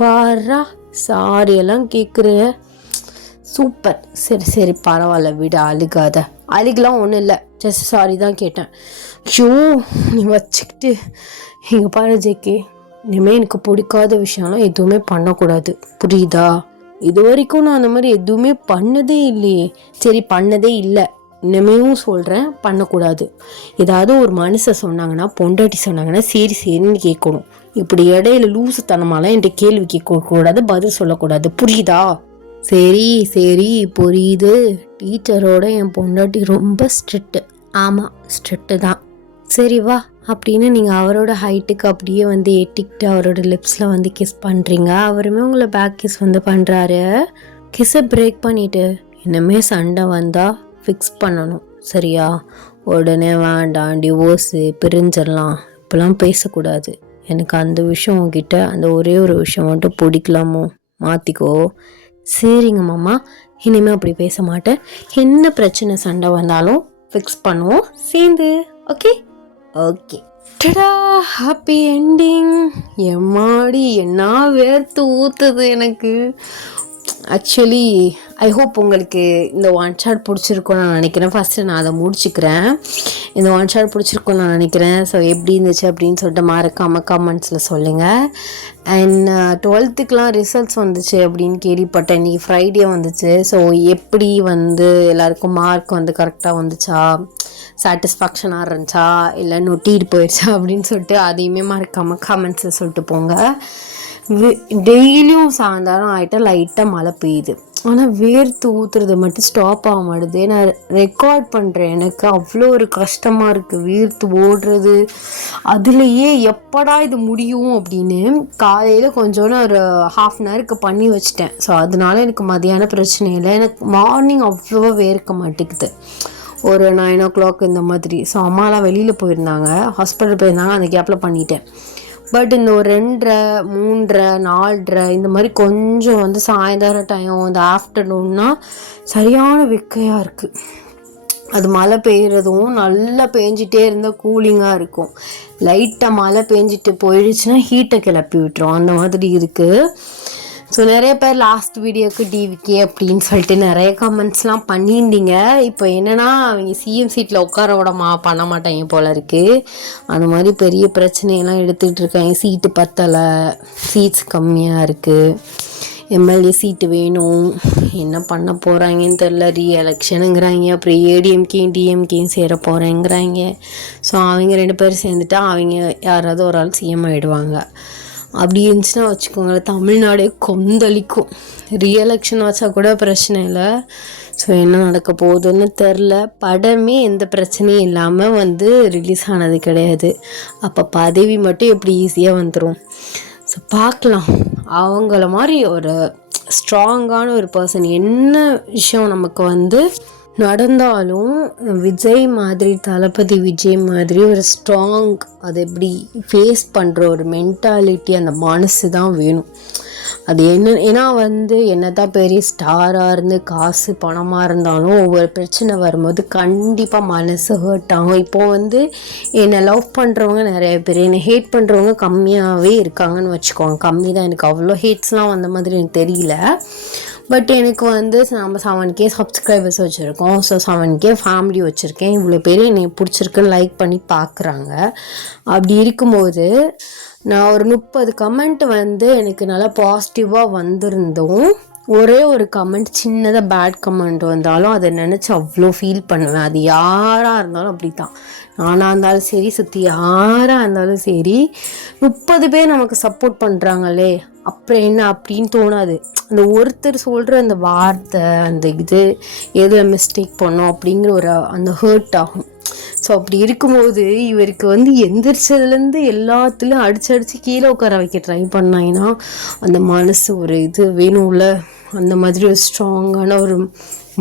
பாரா, சாரியெல்லாம் கேட்குறேன். சூப்பர். சரி சரி, பரவாயில்ல விட, அழுகாத. அழுகலாம் ஒன்றும் இல்லை, ஜஸ்ட் சாரி தான் கேட்டேன். ஐயோ, நீ வச்சுக்கிட்டு. இங்கே பாரு ஜெக்கி, இனிமேல் எனக்கு பிடிக்காத விஷயம்லாம் எதுவுமே பண்ணக்கூடாது, புரியுதா? இது வரைக்கும் நான் அந்த மாதிரி எதுவுமே பண்ணதே இல்லையே. சரி, பண்ணதே இல்லை, இனிமேவும் சொல்கிறேன், பண்ணக்கூடாது. ஏதாவது ஒரு மனுஷன் சொன்னாங்கன்னா, பொண்டாட்டி சொன்னாங்கன்னா சரி சரின்னு கேட்கணும். இப்படி இடையில லூசுத்தனமாலாம் என்கிட்ட கேள்வி கேட்கக்கூடாது, பதில் சொல்லக்கூடாது, புரியுதா? சரி சரி, புரியுது. டீச்சரோட என் பொண்டாட்டி ரொம்ப ஸ்ட்ரிக்ட்டு. ஆமாம், ஸ்ட்ரிக்ட்டு தான். சரி வா அப்படின்னு நீங்கள் அவரோட ஹைட்டுக்கு அப்படியே வந்து எட்டிக்கிட்டு அவரோட லிப்ஸில் வந்து கிஸ் பண்ணுறீங்க. அவருமே உங்களை பேக் கிஸ் வந்து பண்ணுறாரு. கிஸ்ஸை பிரேக் பண்ணிவிட்டு, இன்னுமே சண்டை வந்தால் ஃபிக்ஸ் பண்ணணும், சரியா? உடனே வேண்டாம், டிவோர்ஸு, பிரிஞ்சிடலாம், இப்போலாம் பேசக்கூடாது. எனக்கு அந்த விஷயம் உங்ககிட்ட அந்த ஒரே ஒரு விஷயம் மட்டும் பிடிக்கலாமோ, மாற்றிக்கோ. சரிங்க மாமா, இனிமேல் அப்படி பேச மாட்டேன். என்ன பிரச்சனை சண்டை வந்தாலும் ஃபிக்ஸ் பண்ணுவோம் சேர்ந்து. Okay okay. டடா, ஹாப்பி என்டிங். எம்மாடி, என்ன வேர்த்து ஊற்றுது எனக்கு. ஆக்சுவலி ஐ ஹோப் உங்களுக்கு இந்த ஒன் ஷாட் பிடிச்சிருக்கும்னு நான் நினைக்கிறேன். ஃபஸ்ட்டு நான் அதை முடிச்சுக்கிறேன். இந்த ஒன் ஷாட் பிடிச்சிருக்கும்னு நான் நினைக்கிறேன். ஸோ எப்படி இருந்துச்சு அப்படின்னு சொல்லிட்டு மறக்காமல் கமெண்ட்ஸில் சொல்லுங்கள். அண்ட் 12th ரிசல்ட்ஸ் வந்துச்சு அப்படின்னு கேள்விப்பட்டேன். இன்றைக்கி ஃப்ரைடே வந்துச்சு. ஸோ எப்படி வந்து எல்லாருக்கும் மார்க் வந்து கரெக்டாக வந்துச்சா, சாட்டிஸ்ஃபேக்ஷனாக இருந்துச்சா, இல்லை நொட்டிட்டு போயிடுச்சா அப்படின்னு சொல்லிட்டு அதையுமே மறக்காமல் கமெண்ட்ஸில் சொல்லிட்டு போங்க. டெய்லியும் சாயந்தரம் ஆகிட்டா லைட்டாக மழை பெய்யுது, ஆனால் வேர்த்து ஊற்றுறது மட்டும் ஸ்டாப் ஆக மாட்டுது. நான் ரெக்கார்ட் பண்ணுறேன், எனக்கு அவ்வளோ ஒரு கஷ்டமாக இருக்குது, வேர்த்து ஓடுறது. அதுலேயே எப்படா இது முடியும் அப்படின்னு காலையில் கொஞ்சோன்னு ஒரு ½ பண்ணி வச்சிட்டேன். ஸோ அதனால எனக்கு மதியான பிரச்சனை இல்லை. எனக்கு மார்னிங் அவ்வளோவா வேர்க்க மாட்டேங்குது, ஒரு 9 o'clock இந்த மாதிரி. ஸோ அம்மாலாம் வெளியில் போயிருந்தாங்க, ஹாஸ்பிட்டல் போயிருந்தாங்க, அந்த கேப்பில் பண்ணிட்டேன். பட் இந்த ஒரு 2:30, 3:30, 4:30 இந்த மாதிரி கொஞ்சம் வந்து சாயந்தரம் டைம், இந்த ஆஃப்டர்நூன்னா சரியான வெக்கையாக இருக்குது. அது மழை பெய்கிறதும் நல்லா பேஞ்சிட்டே இருந்தால் கூலிங்காக இருக்கும். லைட்டாக மழை பேஞ்சிட்டு போயிடுச்சுன்னா ஹீட்டை கிளப்பி விட்டுரும், அந்த மாதிரி இருக்குது. ஸோ நிறைய பேர் லாஸ்ட் வீடியோக்கு டிவிகே அப்படின்னு சொல்லிட்டு நிறைய கமெண்ட்ஸ்லாம் பண்ணியிருந்தீங்க. இப்போ என்னென்னா, அவங்க சிஎம் சீட்டில் உட்கார பண்ண மாட்டாங்க போல இருக்குது. அந்த மாதிரி பெரிய பிரச்சனையெல்லாம் எடுத்துகிட்டு இருக்காங்க. சீட்டு பத்தலை, சீட்ஸ் கம்மியாக இருக்குது, எம்எல்ஏ சீட்டு வேணும், என்ன பண்ண போகிறாங்கன்னு தெரில. ரீஎலெக்ஷனுங்கிறாங்க, அப்புறம் ஏடிஎம்கேயும் டிஎம்கேயும் சேர போகிறேங்கிறாங்க. ஸோ அவங்க 2 பேரும் சேர்ந்துட்டா அவங்க யாராவது ஒரு ஆள் சிஎம் ஆகிடுவாங்க. அப்படி இருந்துச்சுன்னா வச்சுக்கோங்களேன், தமிழ்நாடே கொந்தளிக்கும். ரீஎலெக்ஷன் வச்சா கூட பிரச்சனை இல்லை. ஸோ என்ன நடக்க போகுதுன்னு தெரில. படமே எந்த பிரச்சனையும் இல்லாமல் வந்து ரிலீஸ் ஆனது கிடையாது. அப்போ பதவி மட்டும் எப்படி ஈஸியாக வந்துடும். ஸோ பார்க்கலாம். அவங்கள மாதிரி ஒரு ஸ்ட்ராங்கான ஒரு பர்சன், என்ன விஷயம் நமக்கு வந்து நடந்தாலும் விஜய் மாதிரி, தளபதி விஜய் மாதிரி ஒரு ஸ்ட்ராங், அதை எப்படி ஃபேஸ் பண்ணுற ஒரு மென்டாலிட்டி, அந்த மனசு தான் வேணும். அது ஏன்னா வந்து என்னதான் பெரிய ஸ்டாராக இருந்து காசு பணமாக இருந்தாலும் ஒவ்வொரு பிரச்சனை வரும்போது கண்டிப்பாக மனசு ஹர்ட் ஆகும். இப்போது வந்து என்னை லவ் பண்ணுறவங்க நிறைய பேர், என்னை ஹேட் பண்ணுறவங்க கம்மியாகவே இருக்காங்கன்னு வச்சுக்கோங்க. கம்மி தான், எனக்கு அவ்வளோ ஹேட்ஸ்லாம் வந்த மாதிரி எனக்கு தெரியல. பட் எனக்கு வந்து நம்ம 7K சப்ஸ்கிரைபர்ஸ் வச்சுருக்கோம். ஸோ 7K ஃபேமிலி வச்சுருக்கேன். இவ்வளோ பேர் என்னை பிடிச்சிருக்குன்னு லைக் பண்ணி பார்க்குறாங்க. அப்படி இருக்கும்போது நான் ஒரு 30 கமெண்ட் வந்து எனக்கு நல்லா பாசிட்டிவாக வந்திருந்தோம். ஒரே ஒரு கமெண்ட், சின்னதாக பேட் கமெண்ட் வந்தாலும் அதை நினச்சி அவ்வளோ ஃபீல் பண்ணுவேன். அது யாராக இருந்தாலும் அப்படி தான். நானாக இருந்தாலும் சரி, சுற்றி யாராக இருந்தாலும் சரி, 30 பேர் நமக்கு சப்போர்ட் பண்ணுறாங்களே அப்புறம் என்ன அப்படின்னு தோணாது. அந்த ஒருத்தர் சொல்கிற அந்த வார்த்தை, அந்த இது எதில் மிஸ்டேக் பண்ணோம் அப்படிங்கிற ஒரு அந்த ஹர்ட் ஆகும். ஸோ அப்படி இருக்கும்போது இவருக்கு வந்து எந்திரிச்சதுலேருந்து எல்லாத்துலேயும் அடிச்சு கீழே உட்கார வைக்க ட்ரை பண்ணாங்கன்னா அந்த மனசு ஒரு இது வேணும்ல. அந்த மாதிரி ஒரு ஸ்ட்ராங்கான ஒரு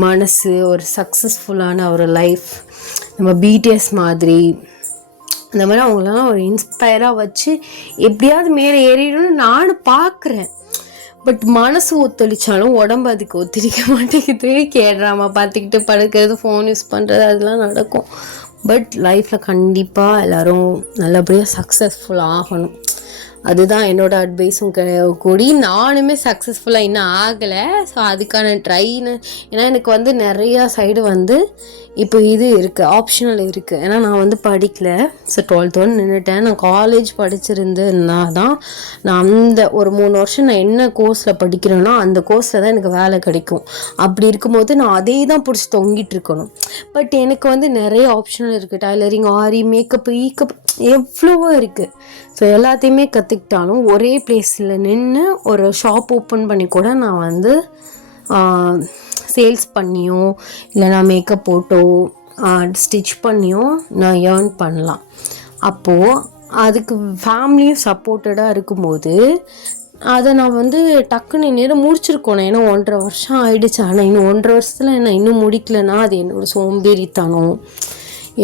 மனசு, ஒரு சக்ஸஸ்ஃபுல்லான ஒரு லைஃப், நம்ம பிடிஎஸ் மாதிரி அந்த மாதிரி அவங்களெல்லாம் ஒரு இன்ஸ்பயராக வச்சு எப்படியாவது மேலே ஏறிடணும்னு நானும் பார்க்குறேன். பட் மனசு ஒத்துழைச்சாலும் உடம்பு அதுக்கு ஒத்துழைக்க மாட்டேங்குது. கேட்ராமா பார்த்துக்கிட்டு படுக்கிறது, ஃபோன் யூஸ் பண்ணுறது, அதெல்லாம் நடக்கும். பட் லைஃப்பில் கண்டிப்பாக எல்லோரும் நல்லபடியாக சக்ஸஸ்ஃபுல் ஆகணும். அதுதான் என்னோடய அட்வைஸும் கூடி. நானுமே சக்ஸஸ்ஃபுல்லாக இன்னும் ஆகலை. ஸோ அதுக்கான ட்ரைன்னு, ஏன்னா எனக்கு வந்து நிறையா சைடு வந்து இப்போ இது இருக்குது, ஆப்ஷனல் இருக்குது. ஏன்னா நான் வந்து படிக்கலை. So 12th நின்றுட்டேன். நான் காலேஜ் படிச்சிருந்தேன்னா தான் நான் அந்த ஒரு 3 வருஷம் நான் என்ன கோர்ஸில் படிக்கிறேன்னா அந்த கோர்ஸில் தான் எனக்கு வேலை கிடைக்கும். அப்படி இருக்கும்போது நான் அதே தான் பிடிச்சி தொங்கிட்டு இருக்கணும். பட் எனக்கு வந்து நிறைய ஆப்ஷனல் இருக்குது. டைலரிங், ஆரி, மேக்கப், ஈக்கப், எவ்வளவோ இருக்குது. ஸோ எல்லாத்தையுமே கற்றுக்கிட்டாலும் ஒரே பிளேஸில் நின்று ஒரு ஷாப் ஓப்பன் பண்ணி கூட நான் வந்து சேல்ஸ் பண்ணியோ இல்லைனா மேக்கப் போட்டோ ஸ்டிச் பண்ணியோ நான் ஏர்ன் பண்ணலாம். அப்போது அதுக்கு ஃபேமிலியும் சப்போர்ட்டடாக இருக்கும்போது அதை நான் வந்து டக்குன்னு நேரம் முடிச்சிருக்கணும். ஏன்னா 1.5 வருஷம் ஆயிடுச்சு. ஆனால் இன்னும் 1.5 வருஷத்தில் நான் இன்னும் முடிக்கலைன்னா அது என்னோடய சோம்பேறித்தனம்,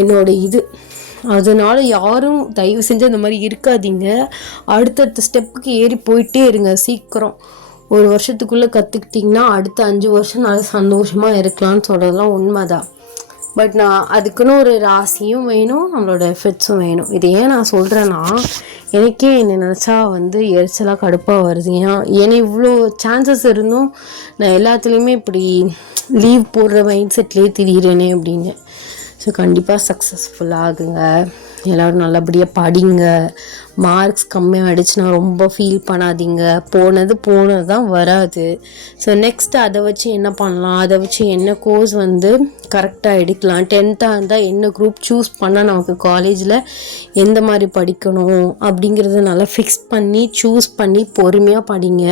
என்னோடய இது. அதனால யாரும் தயவு செஞ்சு அந்த மாதிரி இருக்காதீங்க. அடுத்தடுத்த ஸ்டெப்புக்கு ஏறி போயிட்டே இருங்க. சீக்கிரம் 1 வருஷத்துக்குள்ளே கற்றுக்கிட்டிங்கன்னா அடுத்த 5 வருஷம் நல்லா சந்தோஷமாக இருக்கலாம்னு சொல்கிறதுலாம் உண்மைதான். பட் நான் அதுக்குன்னு ஒரு ராசியும் வேணும், நம்மளோட எஃபர்ட்ஸும் வேணும். இது ஏன் நான் சொல்கிறேன்னா, எனக்கே என்னை நினச்சா வந்து எரிச்சலாக கடுப்பாக வருது. ஏன்னா இவ்வளோ சான்சஸ் இருந்தும் நான் எல்லாத்துலேயுமே இப்படி லீவ் போடுற மைண்ட் செட்லேயே திரியிறேனே அப்படின்னு. ஸோ கண்டிப்பாக சக்ஸஸ்ஃபுல் ஆகுங்க. எல்லோரும் நல்லபடியாக படிங்க. மார்க்ஸ் கம்மியாக ஆகிடுச்சுன்னா ரொம்ப ஃபீல் பண்ணாதீங்க. போனது தான் வராது. ஸோ நெக்ஸ்ட் அதை வச்சு என்ன பண்ணலாம், அதை வச்சு என்ன கோர்ஸ் வந்து கரெக்டாக எடுக்கலாம், 10th இருந்தால் என்ன குரூப் சூஸ் பண்ணால் நமக்கு காலேஜில் எந்த மாதிரி படிக்கணும் அப்படிங்கிறத நல்லா ஃபிக்ஸ் பண்ணி சூஸ் பண்ணி பொறுமையாக படிங்க,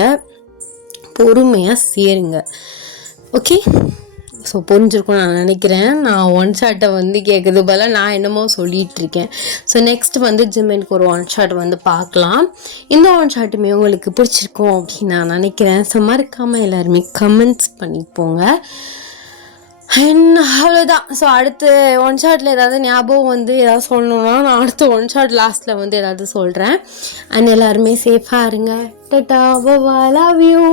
பொறுமையாக சேருங்க. ஓகே, ஸோ புரிஞ்சிருக்கும் நான் நினைக்கிறேன். நான் ஒன் ஷாட்டை வந்து கேட்குறது போல் நான் என்னமோ சொல்லிகிட்ருக்கேன். ஸோ நெக்ஸ்ட் வந்து ஜிம்மெனுக்கு ஒரு ஒன் ஷாட் வந்து பார்க்கலாம். இந்த ஒன் ஷாட்டுமே உங்களுக்கு பிடிச்சிருக்கும் அப்படின்னு நான் நினைக்கிறேன். ஸோ மறக்காமல் எல்லாருமே கமெண்ட்ஸ் பண்ணிப்போங்க. அவ்வளோதான். ஸோ அடுத்து ஒன் ஷாட்டில் ஏதாவது ஞாபகம் வந்து ஏதாவது சொல்லணுன்னா நான் அடுத்த ஒன் ஷாட் லாஸ்ட்டில் வந்து ஏதாவது சொல்கிறேன். அண்ட் எல்லாருமே சேஃபாக இருங்க. டாடா, பாய், லவ் யூ.